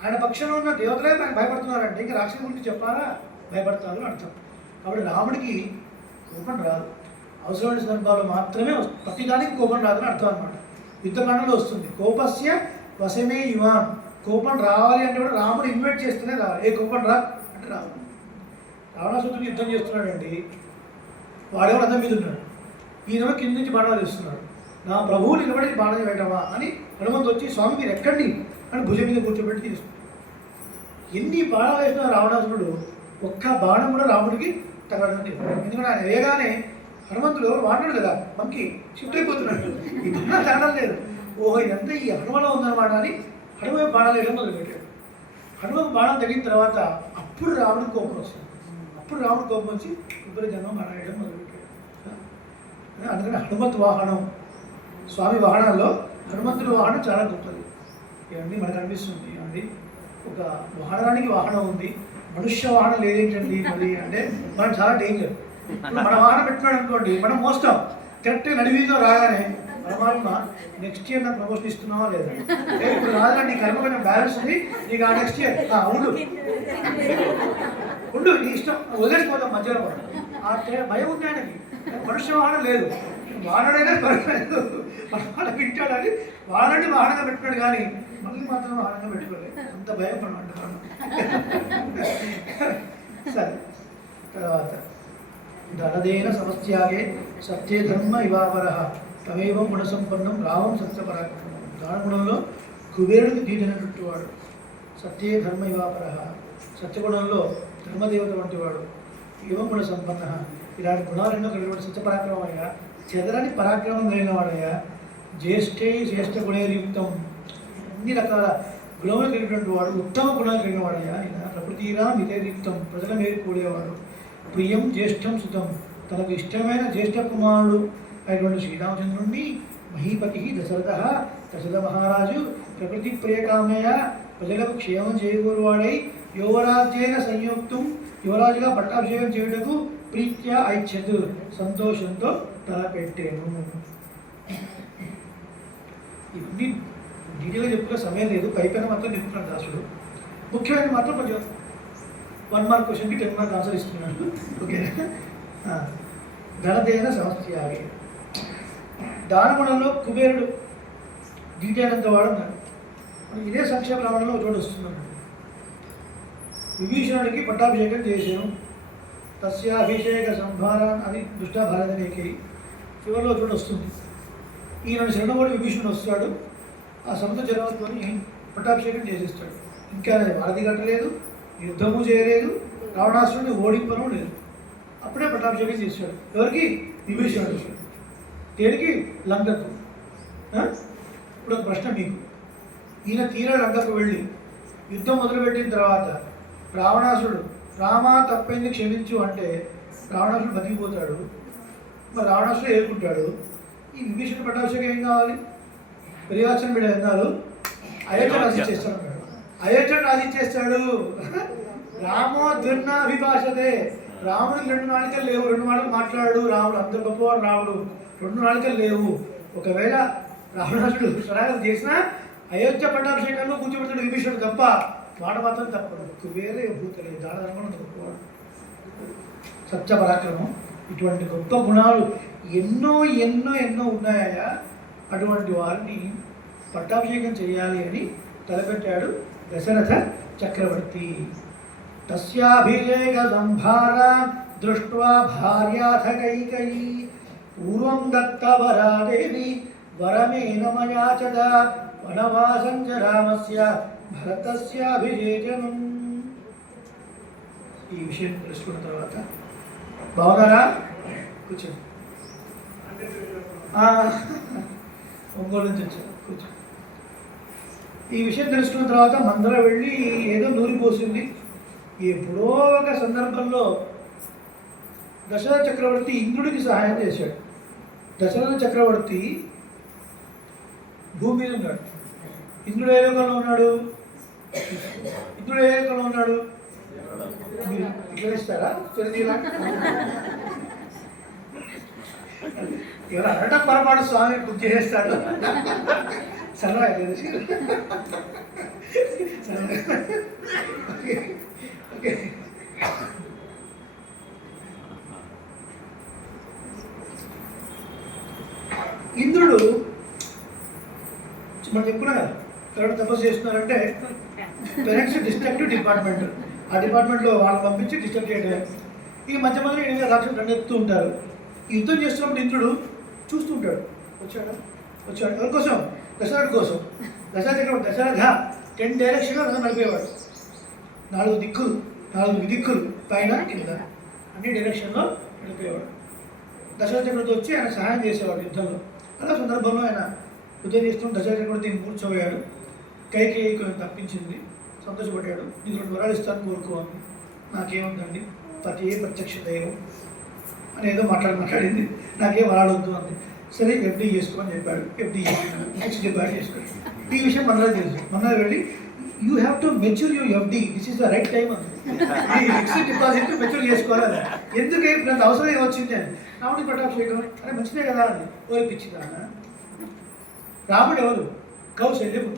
ఆయన పక్షంలో ఉన్న దేవతలే భయపడుతున్నారంటే ఇంకా రాక్షసుల గురించి చెప్పాలా? భయపడతారు అని అర్థం. కాబట్టి రాముడికి కోపం రాదు, అవసరమైన సందర్భాల్లో మాత్రమే ప్రతిదానికి కోపం రాదని అర్థం అనమాట. యుద్ధకాండంలో వస్తుంది కోపస్య వశమే యువాన్. కోపం రావాలి అంటే కూడా రాముడు ఇన్వైట్ చేస్తేనే రావాలి. ఏ కోపం రా అంటే రాదు. రావణాసురుడిని యుద్ధం చేస్తున్నాడండి, వాడేమో రథం మీద ఉన్నాడు, ఈయన కింద నుంచి బాణాలు వేస్తున్నాడు. నా ప్రభువు నిలబడి బాణం వేయటమా అని హనుమంతు వచ్చి స్వామి మీరు ఎక్కండి అని భుజం మీద కూర్చోబెట్టి తీసుకున్నాడు. ఎన్ని బాణాలు వేసిన రావణాసురుడు ఒక్క బాణం కూడా రాముడికి తగలడం లేదు. ఎందుకంటే ఆయన వేయగానే హనుమంతుడు వాడినాడు కదా, మనకి షిఫ్ట్ అయిపోతున్నాడు, ఈ బాణాలు తగడం లేదు. ఓహో ఇదంతా ఈ హనుమలో ఉందన్నమాట అని హనుమ బాణాలు వేయడం మొదలుపెట్టాడు. హనుమ బాణం తగిన తర్వాత అప్పుడు రాముడికి కోపం వస్తుంది. అప్పుడు రాముడు కోపం వచ్చి విపరీతంగా బాణం వేయడం మొదలుపెట్టాడు. అందుకని హనుమత్ వాహనం, స్వామి వాహనాల్లో హనుమంతుడి వాహనం చాలా గొప్పది. ఇవన్నీ మనకు అనిపిస్తుంది. అది ఒక వాహనానికి వాహనం ఉంది, మనుష్య వాహనం లేదేంటండి మరి అంటే మనం చాలా డేంజర్. మన వాహనం పెట్టుకున్నాడు అనుకోండి, మనం మోస్తాం. కరెక్ట్గా నడివీతో రాగానే పరమాత్మ నెక్స్ట్ ఇయర్ నాకు ప్రమోషన్ ఇస్తున్నావా లేదా, ఇప్పుడు రాదా నీ కర్మ కొంచెం బ్యాలెన్స్ ఉంది నీకు, ఆ నెక్స్ట్ ఇయర్ ఉండు నీ ఇష్టం, వదిలేసిపోతాం మధ్యలో. ఆ భయం ఉంది ఆయనకి. మనుష్య వాహనం లేదు, వాహనడైనా పర్వాలేదు, మన వింటాడని వాహనాన్ని వాహనంగా పెట్టుకున్నాడు కానీ మళ్ళీ మాత్రం వాహనంగా పెట్టుకోలేదు. అంత భయం అనమాట. సరే, తర్వాత ధనదేన సమస్యాగే సత్యే ధర్మ ఇవాపర తమేవం గుణసంపన్నం రావం సత్యపరాక్రమం. దానగుణంలో కుబేరుడికి దీటైనటువంటి వాడు, సత్యే ధర్మ ఇవాపర సత్యగుణంలో ధర్మదేవత వంటి వాడు, ఏవం గుణ సంపన్న ఇలాంటి గుణాలెన్నో కలిగినటువంటి సత్యపరాక్రమయ్యా, చెదరని పరాక్రమం లేనివాడయ్యా, జ్యేష్ఠే శ్రేష్ఠ గుణేయుక్తం అన్ని రకాల గుణములు కలిగినటువంటి వాడు, ఉత్తమ గుణాలు కలిగిన వాడయ్యా. ఆయన ప్రకృతిరా మితేయుక్తం ప్రజల మేలు కూడేవాడు, ప్రియం జ్యేష్ఠం సుతం తనకు ఇష్టమైన జ్యేష్ఠ కుమారుడు అయినటువంటి శ్రీరామచంద్రుణ్ణి మహీపతి దశరథ మహారాజు ప్రకృతి ప్రియకామయ ప్రజలకు క్షేమం చేయగోరువాడై యువరాజ్యైన సంయుక్తం యువరాజుగా పట్టాభిషేకం చేయుటకు ప్రీత్యా ఐచ్ఛత్ సంతోషంతో తలపెట్టాను. ఇవన్నీ డీటెయిల్గా చెప్పుకునే సమయం లేదు, పైపైన మాత్రం చెప్తున్నాడు దాసుడు. ముఖ్యమైన మాత్రం కొంచెం 1 మార్క్ క్వశ్చన్కి 10 మార్క్ ఆన్సర్ ఇస్తున్నాడు. ఓకేనా? ధనదేన సమస్యాగే దానగుణంలో కుబేరుడు దీటైనంత వాడు ఉన్నాడు. మనకి ఇదే సంక్షేమ రావడంలో చోటు వస్తున్నాడు. విభీషణుడికి పట్టాభిషేకం చేశాను. తస్య అభిషేక సంభారాన్ని అది దుష్ట భరతనేకి చివరిలో చోటు వస్తుంది. ఈయన శరణోడు విభీషణుడు వస్తాడు. ఆ సముద్ర జలంతో పట్టాభిషేకం చేసేస్తాడు. ఇంకా వారధి కట్టలేదు, యుద్ధము చేయలేదు, రావణాసురుడిని ఓడింపను లేదు. అప్పుడే పట్టాభిషేకం చేస్తాడు. ఎవరికి? విభీషణుడు. దేనికి? లంకకు. ఇప్పుడు ఒక ప్రశ్న మీకు. ఈయన తీరా లంకకు వెళ్ళి యుద్ధం మొదలుపెట్టిన తర్వాత రావణాసురుడు రామా తప్పైంది క్షమించు అంటే రావణాసురుడు బతికిపోతాడు. మరి రావణాసురుడు ఏరుకుంటాడు. ఈ విభీషణ పట్టాభిషేకం ఏం కావాలి? పెరిగాచన బిడ్డ అన్నారు అయోధ్య రాసిచ్చేస్తాడు అన్నాడు. అయోధ్య రాసిచ్చేస్తాడు. రామో దుర్నాభిభాషతే. రాముడికి 2 నాలుకలు లేవు, 2 మాటలు మాట్లాడు. రాముడు అంత గొప్పవాడు. రాముడు 2 నాలుకలు లేవు. ఒకవేళ రావణాసుడు సరాగం చేసినా అయోధ్య పట్టాభిషేకంలో కూర్చోబెడతాడు విభీషణుడు తప్ప. మాట మాత్రం తప్పదు. వేరే భూతలేదు. దాడధర్మం గొప్పవాడు. సత్య పరాక్రమం ఇటువంటి గొప్ప గుణాలు ఎన్నో ఎన్నో ఎన్నో ఉన్నాయా. అటువంటి వారిని పట్టాభిషేకం చేయాలి అని తలపెట్టాడు దశరథ చక్రవర్తి. తస్యాభిషేక సంభారా దృష్ట్వా భార్యాథ కైకయీ పూర్వం దత్తవరాదేవి వరమేన మయాచద వనవాసం చ రామస్య భరతస్యాభిషేచనం. ఈ విషయం తెలుసుకున్న తర్వాత బాగున్నారా? కూర్చోండి. ఒంగోలు నుంచి వచ్చారు. కూర్చో. ఈ విషయం తెలుసుకున్న తర్వాత మందర వెళ్ళి ఏదో నూరిపోసింది. ఎప్పుడో ఒక సందర్భంలో దశరథ చక్రవర్తి ఇంద్రుడికి సహాయం చేశాడు. దశరథ చక్రవర్తి భూమి మీద ఉన్నాడు. ఇంద్రుడు ఏ లోకంలో ఉన్నాడు? ఇంద్రుడు ఏ లోకంలో ఉన్నాడు? మీరు ఇట్లా ఇస్తారా? చిరంజీవి ఎవరు అనటం పొరపాటు స్వామి గుర్తు చేస్తాడు. సరళ ఇంద్రుడు మనం చెప్పుకున్నా కదా, ఎవరు తపస్సు చేస్తున్నారంటే పేరెంట్స్ డిస్ట్రక్టివ్ డిపార్ట్మెంట్. ఆ డిపార్ట్మెంట్లో వాళ్ళని పంపించి డిస్టర్బ్ చేయడం. ఈ మధ్య మధ్యలో రాక్షసులు దండెత్తుతూ ఉంటారు. ఈ యుద్ధం చేస్తున్నప్పుడు ఇంద్రుడు చూస్తుంటాడు. వచ్చాడు ఎవరి కోసం? దశరథుడి కోసం. దశరథ 10 డైరెక్షన్లో రథం నడిపేవాడు. 4 దిక్కులు, 4 విదిక్కులు, పైన కింద అన్ని డైరెక్షన్లో నడిపేవాడు. దశరథ చక్రవర్తి వచ్చి ఆయన సహాయం చేసేవాడు యుద్ధంలో. అలా సందర్భంలో ఆయన యుద్ధం చేస్తున్న దశరథ చక్రవర్తి కూర్చోబోయాడు. కైకేయి కొంచెం తప్పించింది. సంతోషపడ్డాడు. నీకు 2 వరాలు ఇస్తాను కోరుకోవాలి. నాకేముందండి, పతియే ప్రత్యక్ష దైవం అని ఏదో మాట్లాడింది. నాకేం వరాలు వద్దు అంది. సరే ఎఫ్డీ చేసుకోమని చెప్పాడు. ఎఫ్డీ ఫిక్స్డ్ డిపాజిట్ చేసుకోండి. ఈ విషయం మనలో తెలుసు. మన వెళ్ళి you have to mature you FD, this is the right time అంది. ఈ ఫిక్స్డ్ డిపాజిట్ మెచ్యూర్ చేసుకోవాలి. ఎందుకు నాకు అవసరం ఏమొచ్చింది అని. రాముడి పట్టాభిషేకం అరే మంచిదే కదా అని ఓరిపించింది. రాముడు ఎవరు? కౌశల్యము.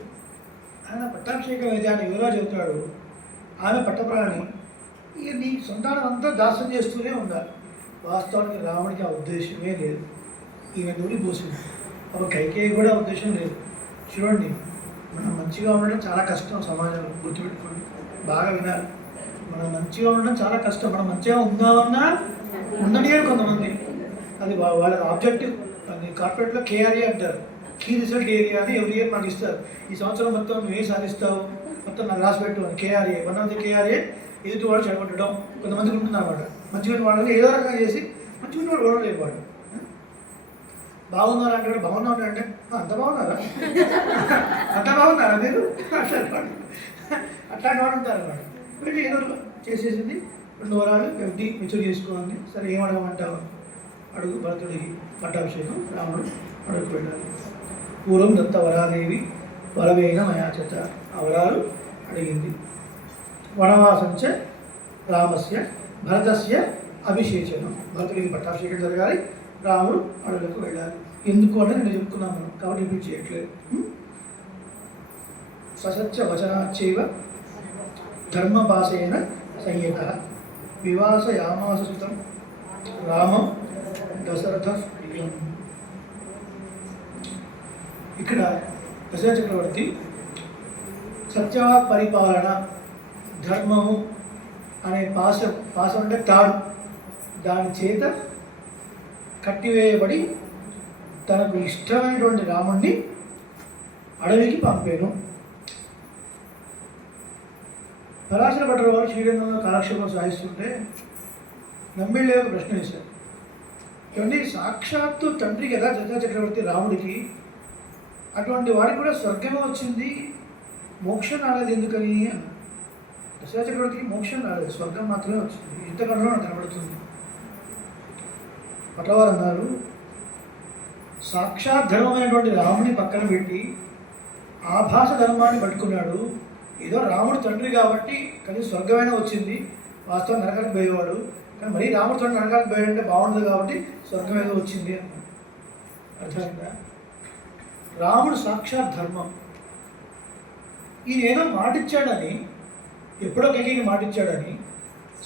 ఆయన పట్టాభిషేకం అయితే ఆయన యువరాజు చెబుతాడు. ఆమె పట్టప్రాణి. ఇక నీ సంతానం అంతా దాసం చేస్తూనే ఉండాలి. వాస్తవానికి రాముడికి ఆ ఉద్దేశమే లేదు. ఈమె నూరి పోసింది. ఒక కైకేయి కూడా ఉద్దేశం లేదు. చూడండి, మనం మంచిగా ఉండడం చాలా కష్టం. సమాజంలో గుర్తుపెట్టుకోండి, బాగా వినాలి. మనం మంచిగా ఉండడం చాలా కష్టం. మనం మంచిగా ఉందామన్నా ఉండని కొంతమంది అది వాళ్ళ ఆబ్జెక్టివ్. అది కార్పొరేట్లో కేఆర్ఏ అంటారు, కీ రిజల్ట్ ఏరియా అని ఎవరి ఇయర్ నాకు ఇస్తారు. ఈ సంవత్సరం మొత్తం నువ్వు ఏం సాధిస్తావు మొత్తం నాకు రాసి పెట్టు అని. KRA one of the KRA ఎదుటి వాడు చెడగొట్టడం కొంతమందికి ఉంటుంది అన్నమాట. మంచిగా వాళ్ళని ఏదో రకంగా చేసి మంచిగా వాడు ఓడలేదు. వాడు బాగున్నారా అంటే బాగున్నాడు అంటే అంత బాగున్నారా, అంత బాగున్నారా మీరు అట్లాంటి వాడు ఉంటారు అన్నమాట. వెళ్ళి ఏదో చేసేసింది. 2 వరాలు ఎఫ్డీ మెచ్యూర్ చేసుకోవాలి. సరే ఏం అడగమంటావు? అడుగు. భరతుడికి పట్టాభిషేకం రాముడు అడుగు వెళ్ళాలి. పూర్వం దత్త వరాదేవి వరవేన మయాచత. ఆ వరాలు అడిగింది. వనవాసంచ రామస్య భరతస్య అభిషేచనం. భరతుడికి పట్టాభిషేకం జరగాలి, రాముడు అడవులకు వెళ్ళాలి. ఎందుకు అంటే నేను చెప్పుకున్నాను కాబట్టి రిపీట్ చేయట్లేదు. ససత్య వచనాచైవ ధర్మపాశేన సంయత వివాసయామాస సుతం రామం దశరథ. ఇక్కడ దశరథ చక్రవర్తి సత్యవాక్ పరిపాలన, ధర్మము అనే పాశం, పాశం అంటే తాడు, దాని చేత కట్టివేయబడి తనకు ఇష్టమైనటువంటి రాముణ్ణి అడవికి పంపాను. పరాశర భట్టర్ వారు శ్రీరంగంలో కాలక్షేపం సాగిస్తుంటే నమ్మిళ్ళే ఒక ప్రశ్న వేశారు. ఇవన్నీ సాక్షాత్తు తండ్రికి ఎలా దశరథ చక్రవర్తి రాముడికి, అటువంటి వాడికి కూడా స్వర్గమే వచ్చింది, మోక్షం రాలేదు ఎందుకని అన్నారు. దశరథ చక్రవర్తికి మోక్షం రాలేదు, స్వర్గం మాత్రమే వచ్చింది. ఇంతకంటే నాకు కనబడుతుంది. పట్టవారు అన్నారు, సాక్షాత్ ధర్మమైనటువంటి రాముని పక్కన పెట్టి ఆభాస ధర్మాన్ని పట్టుకున్నాడు. ఏదో రాముడు తండ్రి కాబట్టి కానీ స్వర్గమైనా వచ్చింది, వాస్తవం నరకానికి పోయేవాడు, కానీ మరీ రాముడు తండ్రి నరకానికి పోయాడంటే బాగుండదు కాబట్టి స్వర్గం ఏదో వచ్చింది అన్నాడు. అర్థమైందా? రాముడు సాక్షాత్ ధర్మం. ఈయన ఏదో మాటిచ్చాడని, ఎప్పుడో కైకేయికి మాటిచ్చాడని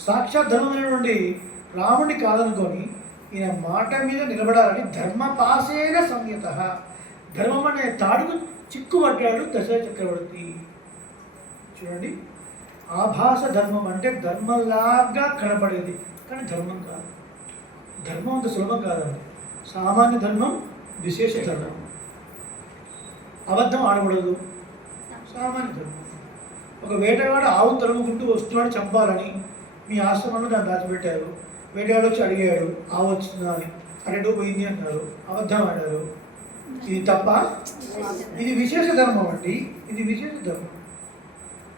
సాక్షాత్ ధర్మమైనటువంటి రాముడిని కాదనుకొని ఈయన మాట మీద నిలబడాలని ధర్మపాసేన సంయత, ధర్మం అనే తాడుకు చిక్కుపడ్డాడు దశరథ చక్రవర్తి. చూడండి, ఆభాస ధర్మం అంటే ధర్మంలాగా కనపడేది కానీ ధర్మం కాదు. ధర్మం అంత సులభం కాదండి. సామాన్య ధర్మం, విశేష ధర్మం. అబద్ధం ఆడకూడదు, సామాన్య ధర్మం. ఒక వేటగాడు ఆవు తరుముకుంటూ వస్తున్నాడు చంపాలని, మీ ఆశ్రమంలో దాన్ని దాచిపెట్టారు. వేటగాడు వచ్చి అడిగాడు ఆవు వచ్చిందా అని, అరెండో పోయింది అన్నారు, అబద్ధం ఆడారు. ఇది తప్ప? ఇది విశేష ధర్మం అండి, ఇది విశేష ధర్మం.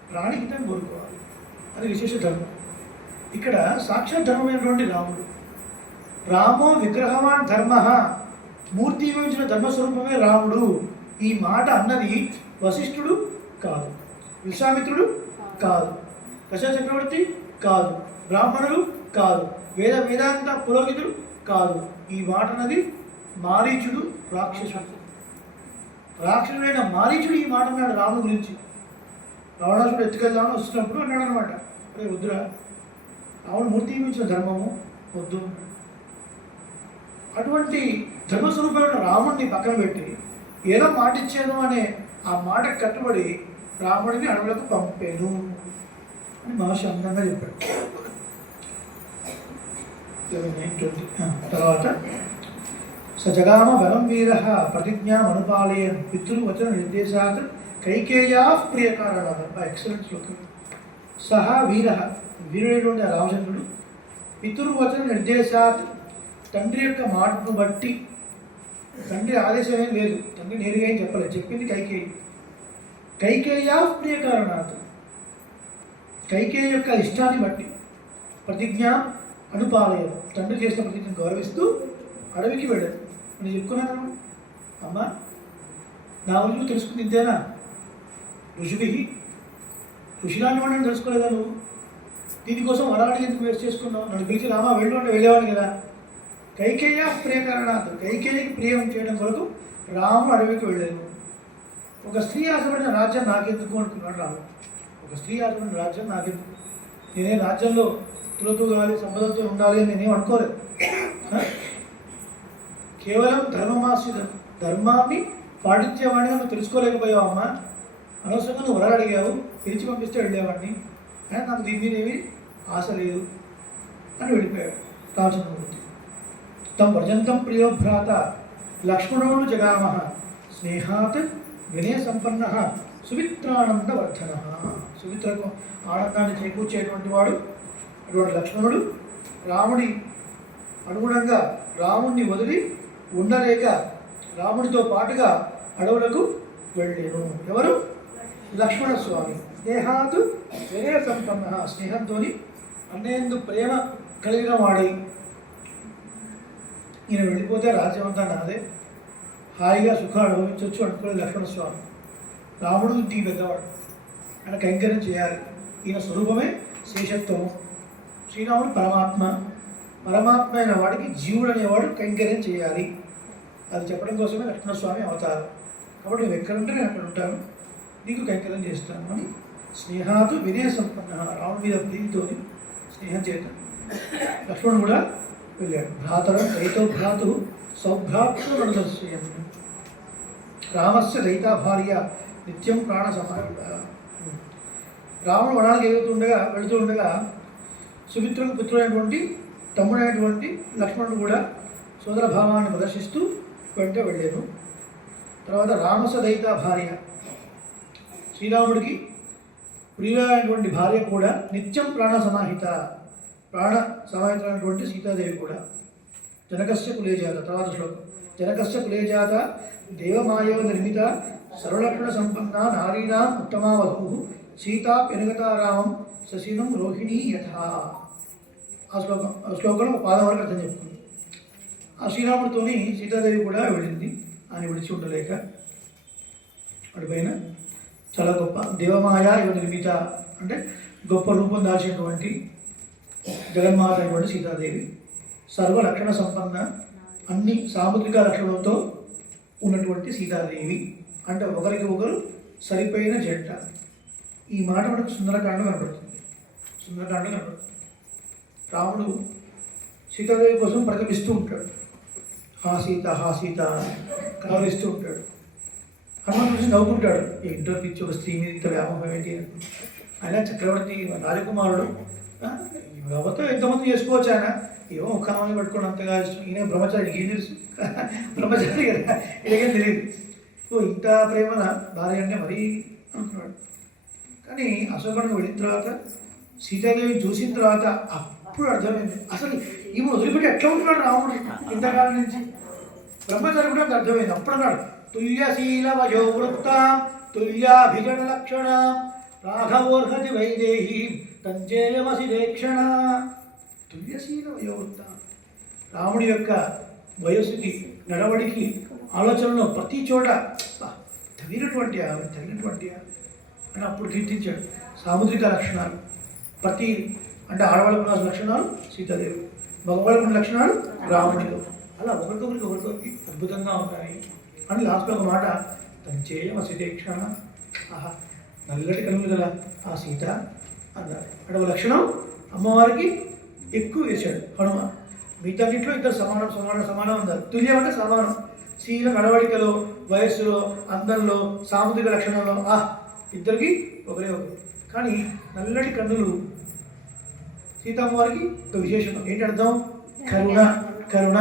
ప్రాణిహితం కోరుకోవాలి, అది విశేష ధర్మం. ఇక్కడ సాక్షాత్ ధర్మమైనటువంటి రాముడు. రామో విగ్రహవాన్ ధర్మ, మూర్తి విభజించిన ధర్మస్వరూపమే రాముడు. ఈ మాట అన్నది వశిష్ఠుడు కాదు, విశ్వామిత్రుడు కాదు, దశరథ చక్రవర్తి కాదు, బ్రాహ్మణుడు కాదు, వేదాంత పురోహితుడు కాదు. ఈ మాట అన్నది మారీచుడు, రాక్షసుడు. రాక్షసుడైన మారీచుడు ఈ మాట అన్నాడు రాముడి గురించి. రావణాసుడు ఎత్తుకెళ్దామని వస్తున్నప్పుడు అన్నాడు అనమాట, అరే వద్దురా, రావణ మూర్తి మించిన ధర్మము వద్దు. అటువంటి ధర్మస్వరూపమైన రాముడిని పక్కన పెట్టి ఏదో మాట ఇచ్చాను అనే ఆ మాటకు కట్టుబడి రాముడిని అడవులకు పంపాను అని మహర్షి అందంగా చెప్పాడు. తర్వాత సజగామ బలం వీర ప్రతిజ్ఞాం అనుపాలయన్ పితృవచన నిర్దేశాత్ కైకేయా ప్రియకారణ. ఎక్సలెంట్ శ్లోకం. సహా వీర, వీరుడైనటువంటి రామచంద్రుడు, పితృవచన నిర్దేశాత్, తండ్రి యొక్క మాటను బట్టి, తండ్రి ఆదేశం ఏం లేదు, తండ్రి నేరుగా ఏం చెప్పలేదు, చెప్పింది కైకేయి. కైకేయా ప్రియకారణాత్, కైకేయి యొక్క ఇష్టాన్ని బట్టి, ప్రతిజ్ఞ అనుపాలయం, తండ్రి చేసిన ప్రతిజ్ఞను గౌరవిస్తూ అడవికి వెళ్ళాడు. నేను చెప్పుకున్నాను, అమ్మ నా గురించి తెలుసుకుంది ఇంతేనా? ఋషిలాంటి వాడిని తెలుసుకోలేదా నువ్వు? దీనికోసం వరాడికి ఎందుకు వేస్ట్ చేసుకున్నావు? నన్ను పిలిచి రామా వెళ్ళు అంటే వెళ్ళేవాడు కదా. కైకేయ ప్రియకరణాత్, కైకేయికి ప్రియం చేయడం కొరకు రాముడు అడవికి వెళ్ళాను. ఒక స్త్రీ ఆశపడిన రాజ్యం నాకెందుకు అనుకున్నాడు రాముడు. ఒక స్త్రీ ఆశపడిన రాజ్యం నాకెందుకు, నేనే రాజ్యంలో తులతూగాలి సంపదలతో ఉండాలి అని నేనేం అనుకోలేదు. కేవలం ధర్మమాశ్రితం, ధర్మాన్ని పాటించేవాడిని నువ్వు తెలుసుకోలేకపోయావు అమ్మ. అనవసరంగా నువ్వు వరాలు అడిగావు, పిలిచి పంపిస్తే వెళ్ళేవాడిని, కానీ నాకు దీని మీద ఏమీ ఆశ లేదు అని వెళ్ళిపోయాడు రామచంద్రమూర్తి. తమ ప్రజంతం ప్రియో భ్రాత లక్ష్మణోను జగామ స్నేహాత్ వినయ సంపన్న సుమిత్రానందవర్ధన. సుమిత్రకు ఆనందాన్ని చేకూర్చేటువంటి వాడు అటువంటి లక్ష్మణుడు. రాముడి అనుగుణంగా రాముడిని వదిలి ఉండలేక రాముడితో పాటుగా అడవులకు వెళ్ళాను. ఎవరు? లక్ష్మణస్వామి. స్నేహాత్ వినయ సంపన్న, స్నేహంతో అన్నేందు ప్రేమ కలిగిన వాడై, ఈయన వెళ్ళిపోతే రాజ్యం అంతా నాదే, హాయిగా సుఖం అనుభవించవచ్చు అనుకునే లక్ష్మణస్వామి. రాముడు ఇంటికి పెద్దవాడు, ఆయన కైంకర్యం చేయాలి. ఈయన స్వరూపమే శేషత్వము. శ్రీరాముడు పరమాత్మ, పరమాత్మ అయిన వాడికి జీవుడు అనేవాడు కైంకర్యం చేయాలి. అది చెప్పడం కోసమే లక్ష్మణస్వామి అవతారం. కాబట్టి నువ్వు ఎక్కడుంటే నేను అక్కడ ఉంటాను, నీకు కైంకర్యం చేస్తాను అని స్నేహాతు వినయ సంపన్న, రాముడి మీద ప్రీతితో స్నేహం చేత లక్ష్మణుడు కూడా వెళ్ళాడు. భ్రాతరం దైతో భ్రాతు సౌభ్రాతృ నడుదస్యం. రామస్య దైతా భార్య నిత్యం ప్రాణ సమాహిత. రావణుడు వనాలకు వెళుతూ ఉండగా సుమిత్రులకు పుత్రుడైనటువంటి తమ్ముడైనటువంటి లక్ష్మణుడు కూడా సోదర భావాన్ని ప్రదర్శిస్తూ వెంట వెళ్ళాను. తర్వాత రామసదయిత భార్య, శ్రీరాముడికి ప్రియులైనటువంటి భార్య కూడా నిత్యం ప్రాణ సమాహితమైనటువంటి సీతాదేవి కూడా జనకస్య కులేజాత. తర్వాత శ్లోకం, జనకస్య కులేజాత దేవమాయవ నిర్మిత సర్వలక్షణ సంపన్న నారీణాం ఉత్తమా వధూ సీతా పెనుగతారామం శశినం రోహిణీ యథా. ఆ శ్లోకంలో పాదం వరకు అర్థం చెప్తుంది. ఆ శ్రీరాముడితోని సీతాదేవి కూడా వెళ్ళింది. ఆయన విడిచి ఉండలేక అటుపైన చాలా గొప్ప దేవమాయ ఇవ నిర్మిత అంటే గొప్ప రూపం దాల్చినటువంటి జగన్మాత అయినటువంటి సీతాదేవి, సర్వలక్షణ సంపన్న అన్ని సాముద్రిక లక్షణంతో ఉన్నటువంటి సీతాదేవి అంటే ఒకరికి ఒకరు సరిపోయిన జంట. ఈ మాట మనకు సుందరకాండ కనపడుతుంది. రాముడు సీతాదేవి కోసం ప్రతిపిస్తూ ఉంటాడు. హా సీత కలవరిస్తూ ఉంటాడు. హనుమంతుడు చూసి నవ్వుకుంటాడు, ఏంటో పిచ్చి ఒక స్త్రీ మీద ఇంత వ్యామోహం ఏంటి. ఆయన చక్రవర్తి రాజకుమారుడు, ఎవరితో ఎంతమంది చేసుకోవచ్చు. ఆయన ఏమో ఒక కామని పట్టుకోవడం అంతగా ఇష్టం. ఈయన బ్రహ్మచారికి ఏం తెలుసు, బ్రహ్మచారి కదా, ఇలాగేం తెలియదు. ఇంత ప్రేమన భార్య అంటే మరీ అనుకున్నాడు. కానీ అశోకుడిని వెళ్ళిన తర్వాత సీతాదేవిని చూసిన తర్వాత అప్పుడు అర్థమైంది, అసలు ఈమె వదిలిపెట్టి ఎట్లా ఉంటున్నాడు రాముడు ఇంతకాలం నుంచి. బ్రహ్మచారి కూడా అర్థమైంది. అప్పుడు అన్నాడు, తుల్యశీల వయోవృత్త తుల్యాభిజన లక్షణ రాఘవోర్హతి వైదేహి తంజేయమసి దేక్షణ. తుల్యశీల వయోవృత్త, రాముడి యొక్క వయస్సుకి, నడవడికి, ఆలోచనలో ప్రతి చోట తగినటువంటి అని అప్పుడు కీర్తించాడు. సాముద్రిక లక్షణాలు ప్రతి అంటే ఆడవాళ్ళకు ఉన్న లక్షణాలు సీతాదేవి, మగవాళ్ళకు ఉన్న లక్షణాలు రాముడిలో, అలా ఒకరికొకరికి అద్భుతంగా ఉన్నాయి అని లాస్ట్లో ఒక మాట, తంచేయమసి దేక్షణ. ఆహా, నల్లటి కనులు గల ఆ సీత అన్నారు. అంటే ఒక లక్షణం అమ్మవారికి ఎక్కువ వేశాడు హనుమ. మిగతాటిట్లో ఇద్దరు సమానం అన్నారు. తుల్యం అంటే సమానం, శీల నడవడికలో, వయస్సులో, అందంలో, సాముద్రిక లక్షణంలో ఇద్దరికి ఒకరే ఒకరు. కానీ నల్లటి కన్నులు సీతమ్మవారికి ఒక విశేషం. ఏంటి అర్థం? కరుణ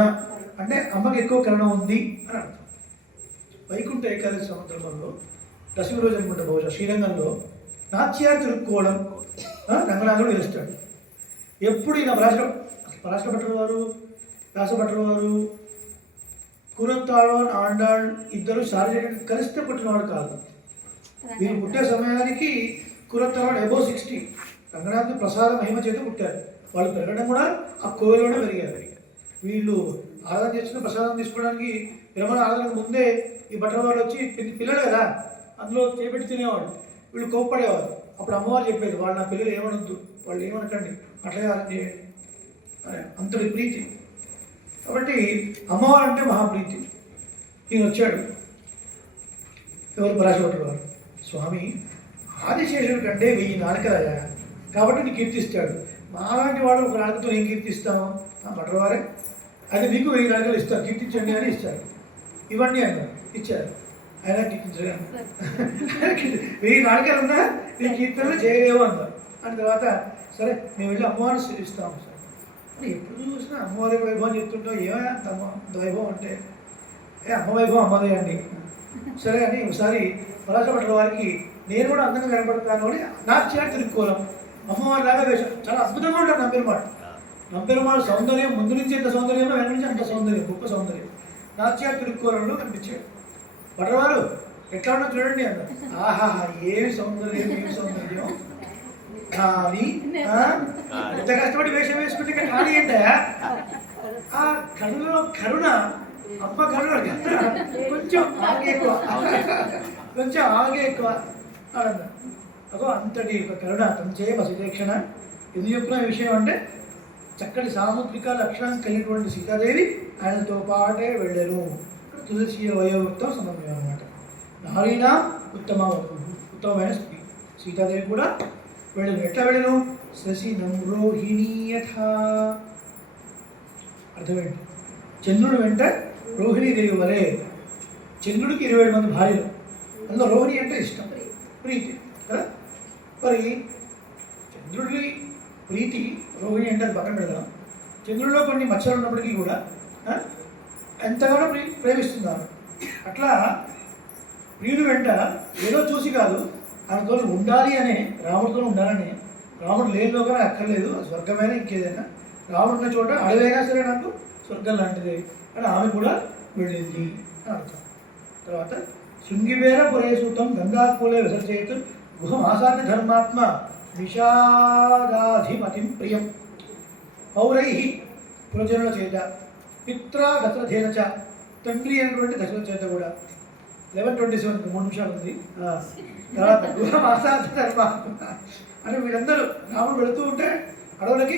అంటే అమ్మకి ఎక్కువ కరుణ ఉంది అని అర్థం. వైకుంఠ ఏకాదశి సందర్భంలో దశమి రోజు అనుకుంటా బహుశా శ్రీరంగంలో నాట్యాలు తిరుక్కోవడం రంగనాథుడు వేస్తాడు. ఎప్పుడు ఈయన పరాశర భట్టర్ వారు కురత్తాళ్వాన్ ఆండాళ్ ఇద్దరు శారీరకంగా కలిస్తే పుట్టినవాడు కాదు. వీరు పుట్టే సమయానికి కురత్తాళ్వాన్ అబోవ్ 60. రంగనాథుడు ప్రసాద మహిమ చేత పుట్టారు. వాళ్ళు పెరగడం కూడా ఆ కోవిలోనే పెరిగారు. వీళ్ళు ఆరాధన చేసుకుని ప్రసాదం తీసుకోవడానికి విరమణ ఆరాధనకు ముందే ఈ భట్టర్ వారు వచ్చి పిల్లలు కదా, అందులో చేపెట్టి తినేవాడు. వీళ్ళు కోప్పడేవారు. అప్పుడు అమ్మవారు చెప్పేది, వాళ్ళు నా పిల్లలు ఏమనొద్దు, వాళ్ళు ఏమనకండి, అట్లే ఆరాధన చేయండి అని. అంతటి ప్రీతి. కాబట్టి అమ్మవారు అంటే మహాప్రీతి. ఈయన వచ్చాడు, ఎవరు? పరాశర వారు. స్వామి, ఆదిశేషుడి కంటే 1000 నాలుకలయ్యా, కాబట్టి నీకు కీర్తిస్తాడు. మాలాంటి వాడు ఒక నాలుకతో ఏం కీర్తిస్తాము? భట్రవారే, అయితే మీకు 1000 నాలుకలు ఇస్తారు, కీర్తించండి అని ఇస్తారు. ఇవ్వండి అన్నారు, ఇచ్చారు. అయినా కీర్తించలేదు. 1000 నాలుకలు ఉన్నా నీ కీర్తనలు చేయలేవు అన్నారు. అని తర్వాత సరే మేము వెళ్ళి అమ్మవారిని సేవిస్తాము సార్ అని. ఎప్పుడు చూసినా అమ్మవారి వైభవం చెప్తుంటాం. ఏమైనా అంత వైభవం అంటే అమ్మ వైభవం అమ్మదే అండి. సరే అని ఒకసారి పరాశర భట్ల వారికి నేను కూడా అందంగా కనపడతాను అని నాట్యాలు తిరుక్కోవడం, అమ్మవారి లాగా వేషం. చాలా అద్భుతంగా ఉంటారు నంపెరుమాళ్ సౌందర్యం. ముందు నుంచి ఎంత సౌందర్యమో వెనక నుంచి అంత సౌందర్యం, గొప్ప సౌందర్యం. నాట్యాలు తిరుక్కోవడంలో కనిపించాడు. భట్రవారు ఎట్లా ఉన్నా చూడండి అన్నారు. ఆహా, ఏమి సౌందర్యం కానీ ఎంత కష్టపడి వేషం వేసుకుంటే కానీ అంటే ఆ కరుణలో కరుణ, అమ్మ కరుణ కొంచెం ఆగే ఎక్కువ అన్నారు. అగో అంతటి కరుణ తంచేయ వసిదేక్షణ. ఎందుకు చెప్పిన విషయం అంటే చక్కటి సాముద్రిక లక్షణం కలిగినటువంటి సీతాదేవి ఆయనతో పాటే వెళ్ళరు. తులసి వయోవృత్తం సమన్వయం అన్నమాట. నారీనా ఉత్తమమైన స్త్రీ సీతాదేవి కూడా వెళ్ళను. ఎట్లా వెళ్ళను? శశినం రోహిణీయథ. అర్థమేంటి? చంద్రుడు వెంట రోహిణీదేవి వలె. చంద్రుడికి 27 మంది భార్యలు, అందులో రోహిణి అంటే ఇష్టం, ప్రీతి కదా. మరి చంద్రుడి ప్రీతి రోహిణి అంటే అది పక్కన పెడదాం. చంద్రుడిలో కొన్ని మచ్చలు ఉన్నప్పటికీ కూడా ఎంతగానో ప్రేమిస్తున్నారు. అట్లా ప్రియుడు వెంట ఏదో చూసి కాదు, ఆయనతో ఉండాలి అనే, రాముడితో ఉండాలని. రాముడు లేని లోకం అక్కర్లేదు, స్వర్గమైనా ఇంకేదైనా. రాముడు ఉన్న చోట అడవైనా సరే నాకు స్వర్గం లాంటిదే అని ఆమె కూడా వెళ్ళింది అని అర్థం. తర్వాత శృంగివేర పురేసూతం గంగాకూలే విసర్జయతు గుహమాసాది ధర్మాత్మ విషాదాధిపతిం ప్రియం పౌరై పురజనుల చేత పిత్రా దశరథేన చ తండ్రి అయినటువంటి దశరథ చేత కూడా 11:27 3 నిమిషాలు ఉంది. తర్వాత గుహమాసాది ధర్మాత్మ అంటే వీళ్ళందరూ రాముడు వెళుతూ ఉంటే అడవులకి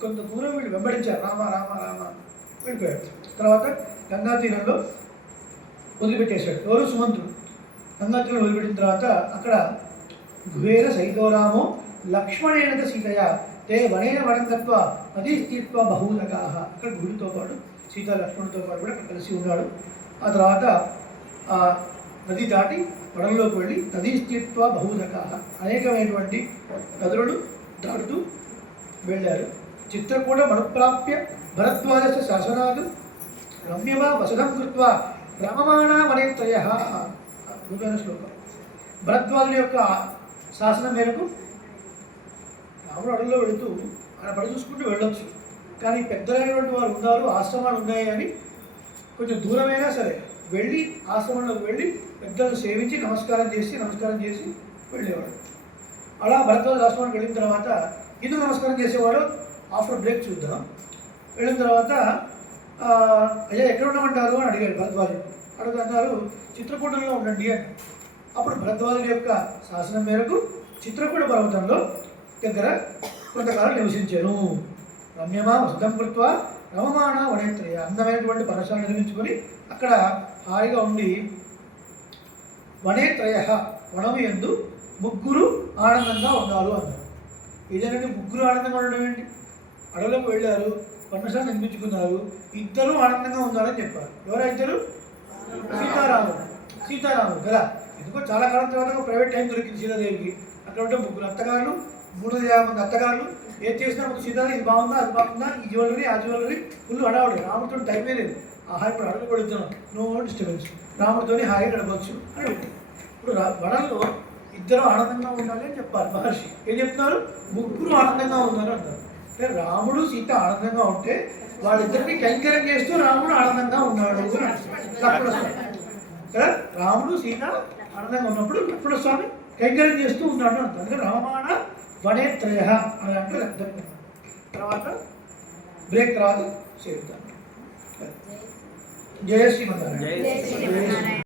కొంత దూరం వీళ్ళు వెంబడించారు. రామ రామ రామ వెళ్ళిపోయాడు. తర్వాత గంగా తీరంలో వదిలిపెట్టేశాడు. ఎవరు? సుమంతుడు. గంగా తీరం వదిలిపెట్టిన తర్వాత అక్కడ గుహేర సైతోరామో లక్ష్మణేన సీతయ తే వనేన వనం తత్వ నదీ స్థిత్వ బహూదకా. అక్కడ గుడితో పాటు సీత లక్ష్మణుడితో పాటు కూడా అక్కడ కలిసి ఉన్నాడు. ఆ తర్వాత ఆ నది దాటి వనంలోకి వెళ్ళి నదీ స్థిత్వ బహూదకా అనేకమైనటువంటి నదులను దాటుతూ వెళ్ళారు. చిత్రకూట మనుప్రాప్య భరద్వాజ శాసనాదు రమ్యమా వసదం కృత్వా రమమాణా వనేత్రయ. అద్భుతమైన శ్లోకం. భరద్వాజుడి యొక్క శాసనం మేరకు రాముడు అడవిలో వెళుతూ ఆయన పడి చూసుకుంటూ వెళ్ళొచ్చు. కానీ పెద్దలైనటువంటి వారు ఉన్నారు, ఆశ్రమాలు ఉన్నాయి అని కొంచెం దూరమైనా సరే వెళ్ళి ఆశ్రమంలోకి వెళ్ళి పెద్దలను సేవించి నమస్కారం చేసి వెళ్ళేవాడు. అలా భరద్వాజ ఆశ్రమానికి వెళ్ళిన తర్వాత ఎందుకు నమస్కారం చేసేవాడు ఆఫ్టర్ బ్రేక్ చూద్దాం. వెళ్ళిన తర్వాత అయ్యా ఎక్కడ ఉండమంటారు అని అడిగాడు భరద్వాజుడు. అన్నారు చిత్రకూటంలో ఉండండి అని. అప్పుడు భరద్వాజుడి యొక్క శాసనం మేరకు చిత్రకూట పర్వతంలో దగ్గర కొంతకాలం నివసించాను. రమ్యమా వసతం కృత్వా రమమాణ వనేత్రయ అందమైనటువంటి పరశాలను నిర్మించుకొని అక్కడ హాయిగా ఉండి వనేత్రయ వనము యందు ముగ్గురు ఆనందంగా ఉన్నారు అన్నారు. ఇదేనండి ముగ్గురు ఆనందంగా ఉండడం ఏంటి? అడవులకు వెళ్ళారు, పర్ణశాల నిర్మించుకున్నారు, ఇద్దరు ఆనందంగా ఉన్నారని చెప్పారు. ఎవరా ఇద్దరు? సీతారాముడు కదా. ఎందుకో చాలా కాలం తర్వాత ప్రైవేట్ టైం దొరికింది సీతాదేవికి. అక్కడ ఉంటే ముగ్గురు అత్తగారులు, 350 మంది అత్తగారులు. ఏది చేసినా ఒక సీతాదేవి ఇది బాగుందా అది బాగుందా, ఈ జ్యువెలరీ ఆ జ్యువెలరీ ఫుల్ హడావుడు. రాముడితో టైమే లేదు. ఆహా ఇప్పుడు అడుగు పడుతున్నాం, నో డిస్టర్బెన్స్, రాముడితో హాయిగా గడపచ్చు అని పెట్టారు. ఇప్పుడు వనంలో ఇద్దరు ఆనందంగా ఉండాలి అని చెప్పారు మహర్షి. ఏం చెప్తున్నారు? ముగ్గురు ఆనందంగా ఉన్నారు అంటారు. అంటే రాముడు సీత ఆనందంగా ఉంటే వాళ్ళిద్దరిని కైంకర్యం చేస్తూ రాముడు ఆనందంగా ఉన్నాడు లక్ష్మణస్వామి కదా. రాముడు సీత ఆనందంగా ఉన్నప్పుడు లక్ష్మణస్వామి కైంకర్యం చేస్తూ ఉన్నాడు అంటారు. అందుకే రామాయణ వనేత్రయ అని అంటే అర్థం. తర్వాత బ్రేక్ తర్వాత చేరుతాను. జయ శ్రీమన్నారాయణ.